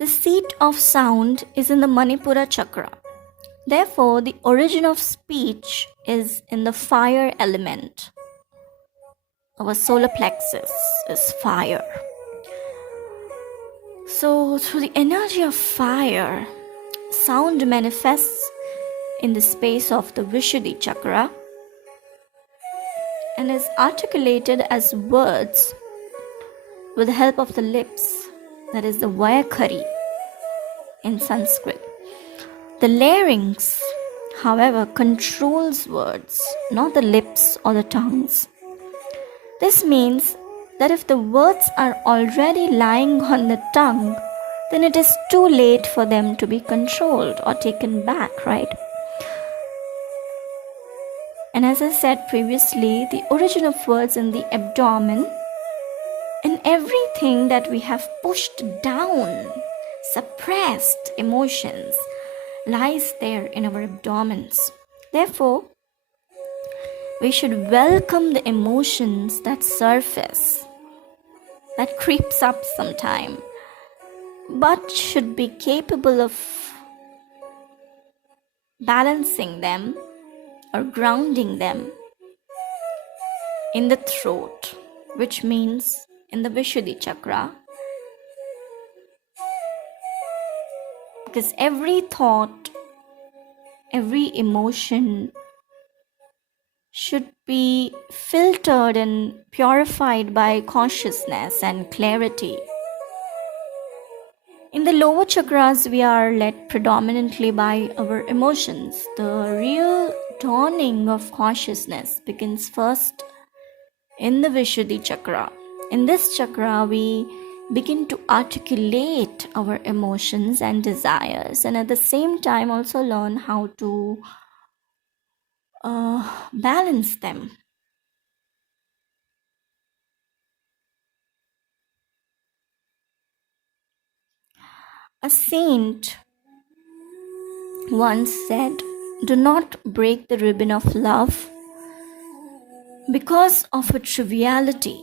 The seat of sound is in the Manipura chakra. Therefore, the origin of speech is in the fire element. Our solar plexus is fire. So, through the energy of fire, sound manifests in the space of the Vishuddhi chakra and is articulated as words with the help of the lips, that is the Vayakhari in Sanskrit. The larynx, however, controls words, not the lips or the tongues. This means that if the words are already lying on the tongue, then it is too late for them to be controlled or taken back, right? And as I said previously, the origin of words in the abdomen, and everything that we have pushed down, suppressed emotions, lies there in our abdomens. Therefore, we should welcome the emotions that surface, that creeps up sometime, but should be capable of balancing them or grounding them in the throat, which means in the Vishuddhi chakra, because every thought every emotion should be filtered and purified by consciousness and clarity. In the lower chakras, we are led predominantly by our emotions. The real dawning of consciousness begins first in the Vishuddhi chakra. In this chakra, we begin to articulate our emotions and desires, and at the same time also learn how to balance them. A saint once said, "Do not break the ribbon of love because of a triviality.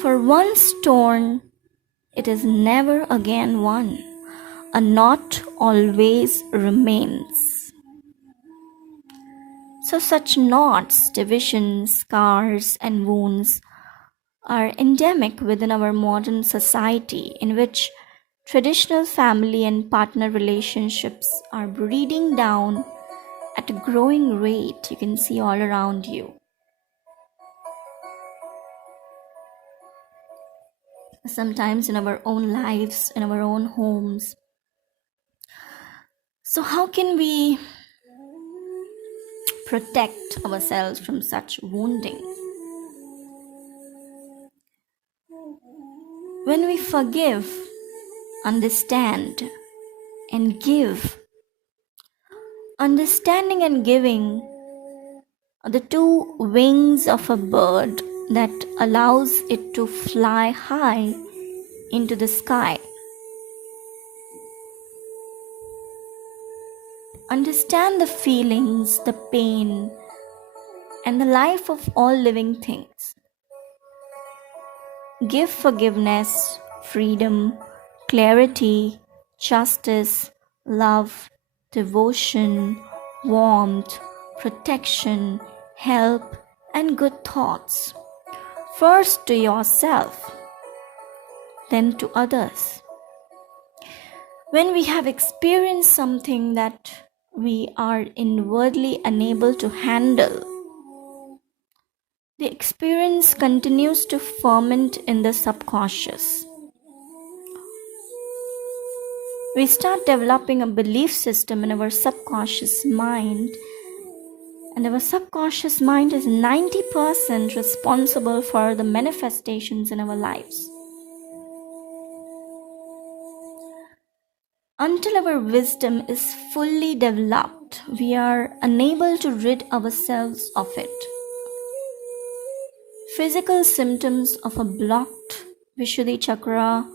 For once torn, it is never again won. A knot always remains." So such knots, divisions, scars, and wounds are endemic within our modern society, in which traditional family and partner relationships are breeding down at a growing rate. You can see all around you. Sometimes in our own lives, in our own homes. So how can we protect ourselves from such wounding? When we forgive, understand, and give, understanding and giving are the two wings of a bird that allows it to fly high into the sky. Understand the feelings, the pain, and the life of all living things. Give forgiveness, freedom, clarity, justice, love, devotion, warmth, protection, help, and good thoughts. First to yourself, then to others. When we have experienced something that we are inwardly unable to handle, the experience continues to ferment in the subconscious. We start developing a belief system in our subconscious mind, and our subconscious mind is 90% responsible for the manifestations in our lives. Until our wisdom is fully developed, we are unable to rid ourselves of it. Physical symptoms of a blocked Vishuddhi chakra,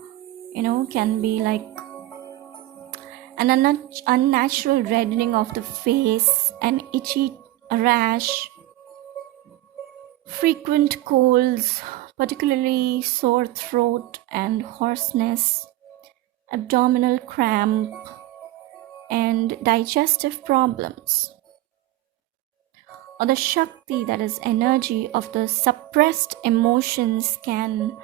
can be like an unnatural reddening of the face, an itchy rash, frequent colds, particularly sore throat and hoarseness, abdominal cramp, and digestive problems. Or the Shakti, that is energy of the suppressed emotions, can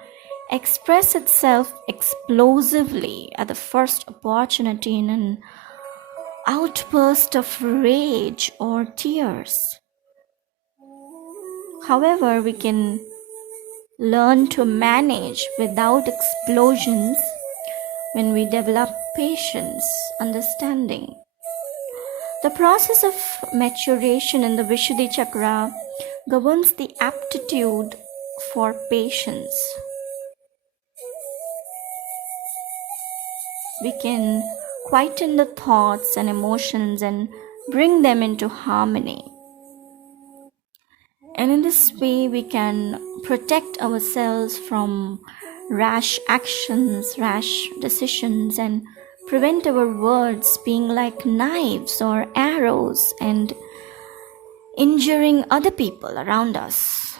express itself explosively at the first opportunity in an outburst of rage or tears. However, we can learn to manage without explosions when we develop patience, understanding. The process of maturation in the Vishuddhi chakra governs the aptitude for patience. We can quieten the thoughts and emotions and bring them into harmony. And in this way, we can protect ourselves from rash actions, rash decisions, and prevent our words being like knives or arrows and injuring other people around us.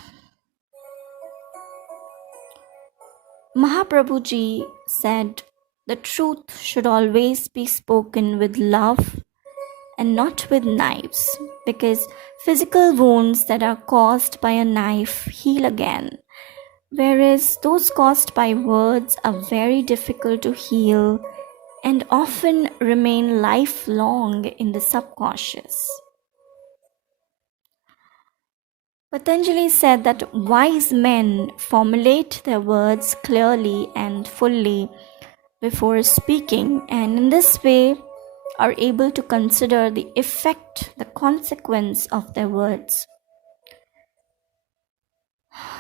Mahaprabhuji said, "The truth should always be spoken with love and not with knives, because physical wounds that are caused by a knife heal again, whereas those caused by words are very difficult to heal and often remain lifelong in the subconscious. Patanjali said that wise men formulate their words clearly and fully before speaking, and in this way are able to consider the effect, the consequence of their words.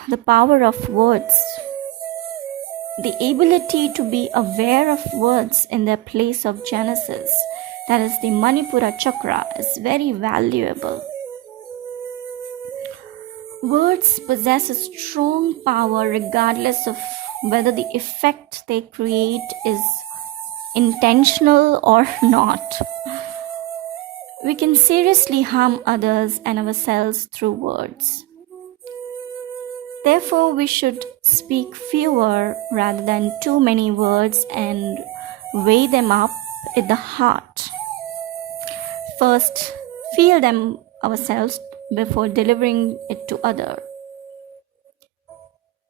The power of words, the ability to be aware of words in their place of genesis, that is the Manipura chakra, is very valuable. Words possess a strong power regardless of whether the effect they create is intentional or not. We can seriously harm others and ourselves through words. Therefore, we should speak fewer rather than too many words and weigh them up in the heart. First, feel them ourselves before delivering it to others.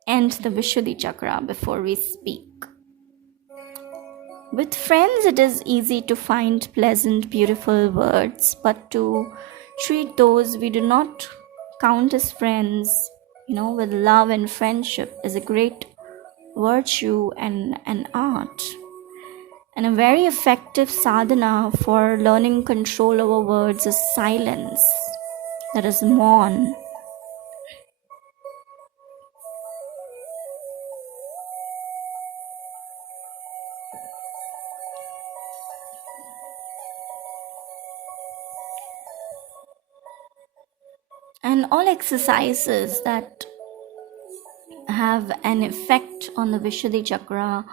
And the Vishuddhi chakra before we speak. With friends, it is easy to find pleasant, beautiful words, but to treat those we do not count as friends, with love and friendship is a great virtue and an art. And a very effective sadhana for learning control over words is silence, that is Maun. And all exercises that have an effect on the Vishuddhi chakra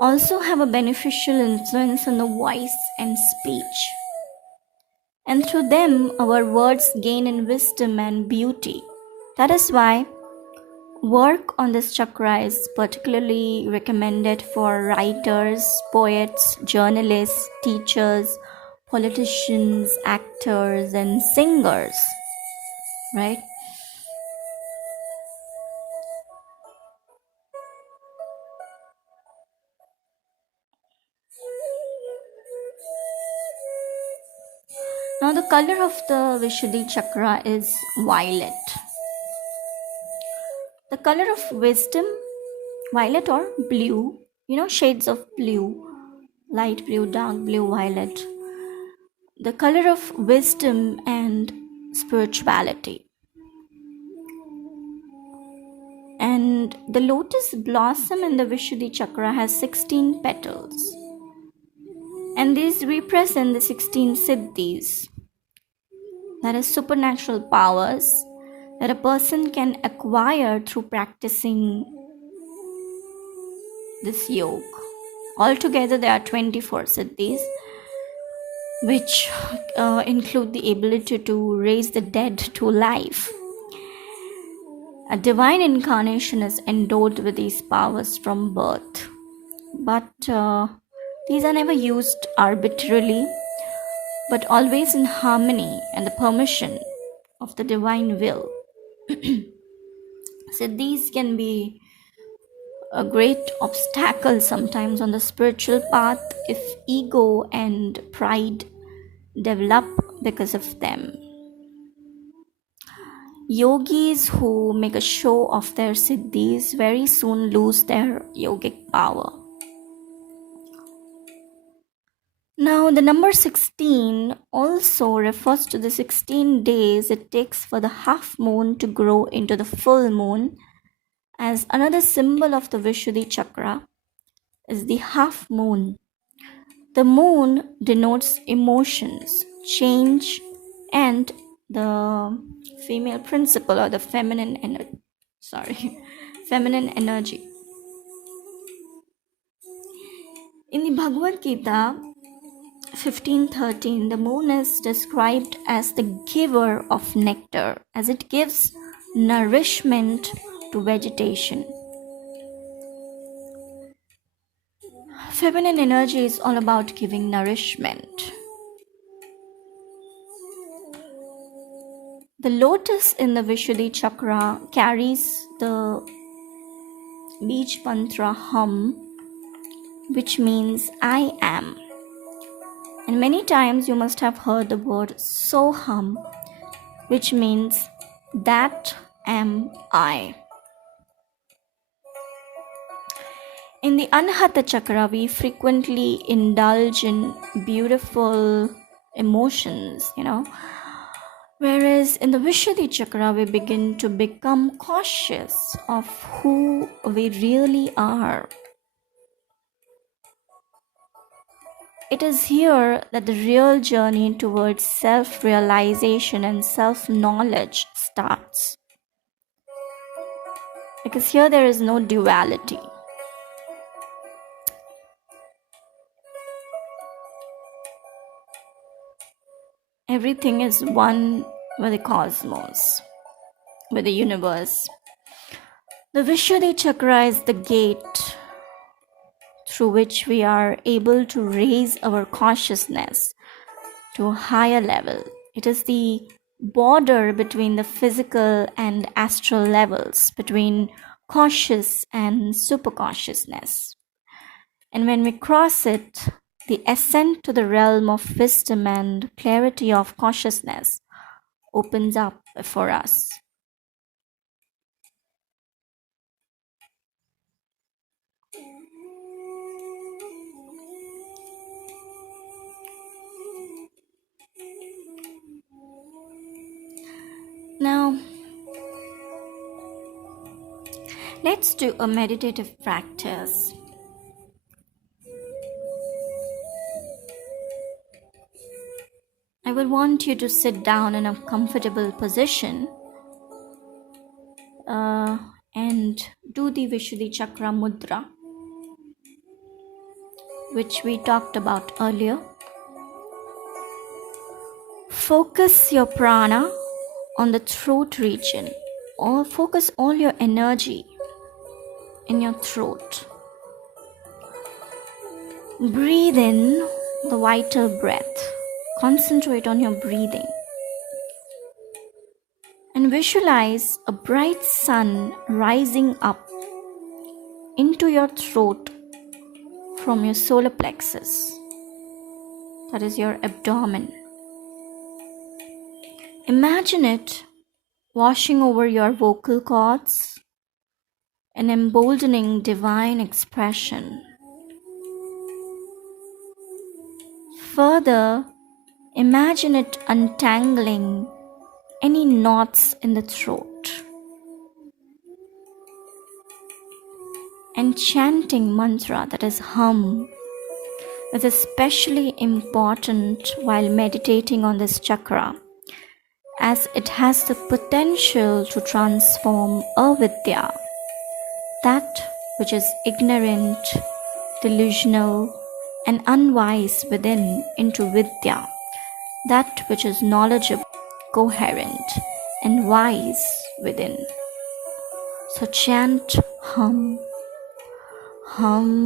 also have a beneficial influence on the voice and speech. And through them, our words gain in wisdom and beauty. That is why work on this chakra is particularly recommended for writers, poets, journalists, teachers, politicians, actors, and singers, right? Now, the color of the Vishuddhi chakra is violet. The color of wisdom, violet or blue, shades of blue, light blue, dark blue, violet. The color of wisdom and spirituality. And the lotus blossom in the Vishuddhi chakra has 16 petals. And these represent the 16 siddhis, that is supernatural powers that a person can acquire through practicing this yoga. Altogether, there are 24 siddhis, which include the ability to raise the dead to life. A divine incarnation is endowed with these powers from birth, but these are never used arbitrarily, but always in harmony and the permission of the divine will. So these can be a great obstacle sometimes on the spiritual path if ego and pride develop because of them. Yogis who make a show of their siddhis very soon lose their yogic power. Now, the number 16 also refers to the 16 days it takes for the half moon to grow into the full moon, as another symbol of the Vishuddhi chakra is the half moon. The moon denotes emotions, change, and the female principle or the feminine energy. In the Bhagavad Gita 15:13, the moon is described as the giver of nectar, as it gives nourishment to vegetation. Feminine energy is all about giving nourishment. The lotus in the Vishuddhi chakra carries the Bij Mantra hum, which means I am. And many times you must have heard the word Soham, which means that am I. In the Anahata Chakra, we frequently indulge in beautiful emotions, whereas in the Vishuddhi Chakra, we begin to become cautious of who we really are. It is here that the real journey towards self-realization and self-knowledge starts. Because here there is no duality. Everything is one with the cosmos, with the universe. The Vishuddhi Chakra is the gate through which we are able to raise our consciousness to a higher level. It is the border between the physical and astral levels, between conscious and superconsciousness. And when we cross it, the ascent to the realm of wisdom and clarity of consciousness opens up for us. Now, let's do a meditative practice. I will want you to sit down in a comfortable position and do the Vishuddhi Chakra Mudra, which we talked about earlier. Focus your prana on the throat region, or focus all your energy in your throat. Breathe in the vital breath. Concentrate on your breathing. And visualize a bright sun rising up into your throat from your solar plexus. That is your abdomen. Imagine it washing over your vocal cords and emboldening divine expression. Further, imagine it untangling any knots in the throat and chanting mantra, that is hum, is especially important while meditating on this chakra, as it has the potential to transform avidya, that which is ignorant, delusional, and unwise within, into vidya, that which is knowledgeable, coherent, and wise within. So chant hum, hum,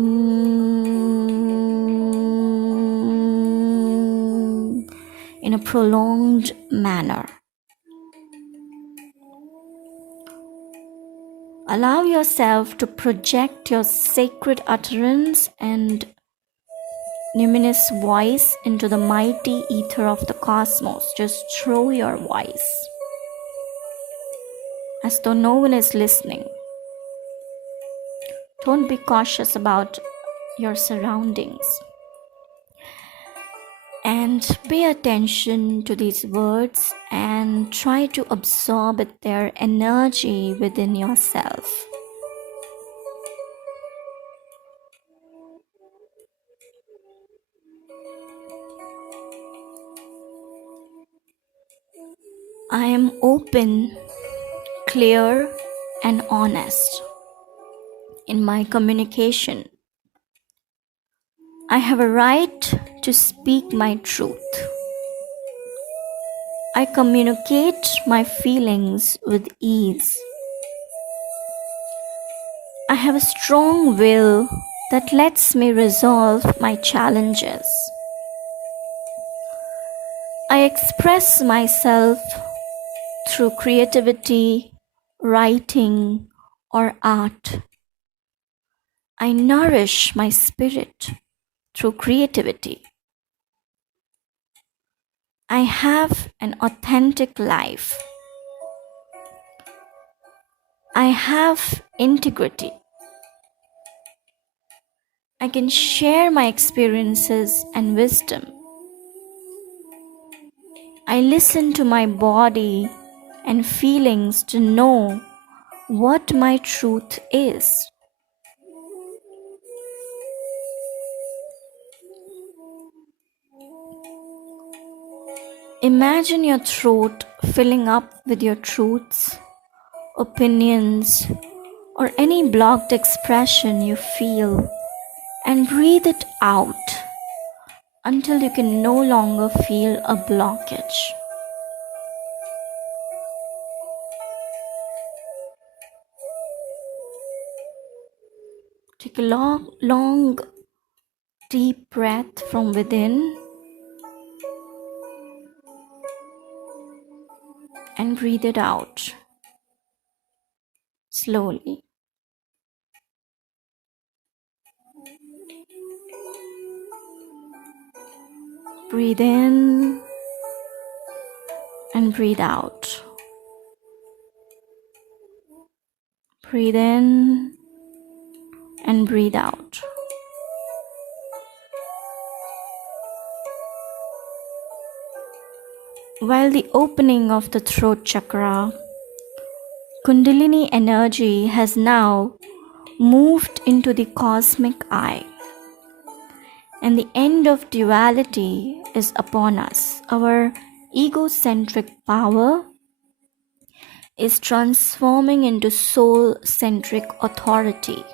in a prolonged manner. Allow yourself to project your sacred utterance and numinous voice into the mighty ether of the cosmos. Just throw your voice as though no one is listening. Don't be cautious about your surroundings. And pay attention to these words and try to absorb their energy within yourself. I am open, clear, and honest in my communication. I have a right to speak my truth. I communicate my feelings with ease. I have a strong will that lets me resolve my challenges. I express myself through creativity, writing, or art. I nourish my spirit through creativity. I have an authentic life. I have integrity. I can share my experiences and wisdom. I listen to my body and feelings to know what my truth is. Imagine your throat filling up with your truths, opinions, or any blocked expression you feel, and breathe it out until you can no longer feel a blockage. Take a long, deep breath from within and breathe it out slowly. Breathe in and breathe out. Breathe in and breathe out. While the opening of the throat chakra, Kundalini energy has now moved into the cosmic eye, and the end of duality is upon us. Our egocentric power is transforming into soul-centric authority.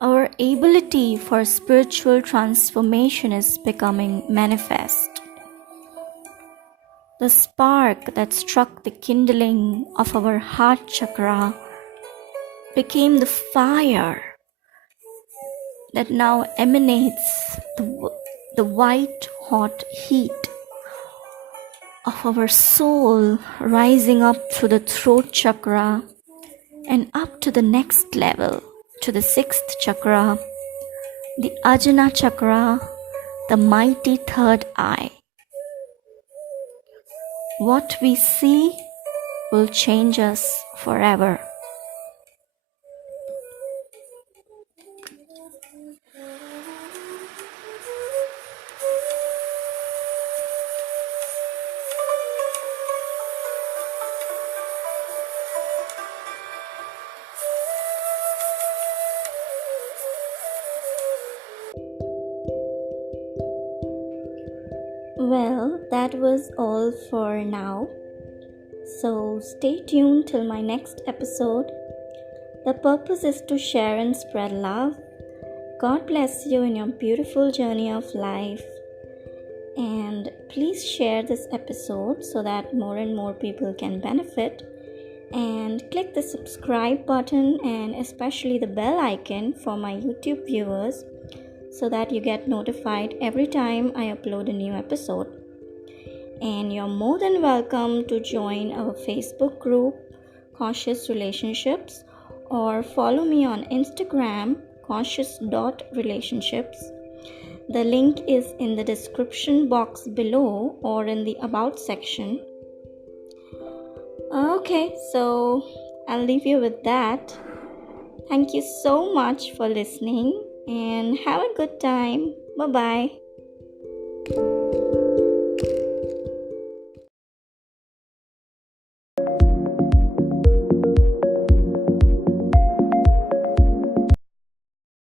Our ability for spiritual transformation is becoming manifest. The spark that struck the kindling of our heart chakra became the fire that now emanates the white hot heat of our soul, rising up through the throat chakra and up to the next level, to the sixth chakra, the Ajna chakra, the mighty third eye. What we see will change us forever. Well, that was all for now. So stay tuned till my next episode. The purpose is to share and spread love. God bless you in your beautiful journey of life. And please share this episode so that more and more people can benefit. And click the subscribe button and especially the bell icon for my YouTube viewers so that you get notified every time I upload a new episode. And you're more than welcome to join our Facebook group, Conscious.Relationships, or follow me on Instagram, Conscious.Relationships. The link is in the description box below or in the About section. Okay, so I'll leave you with that. Thank you so much for listening and have a good time. Bye-bye.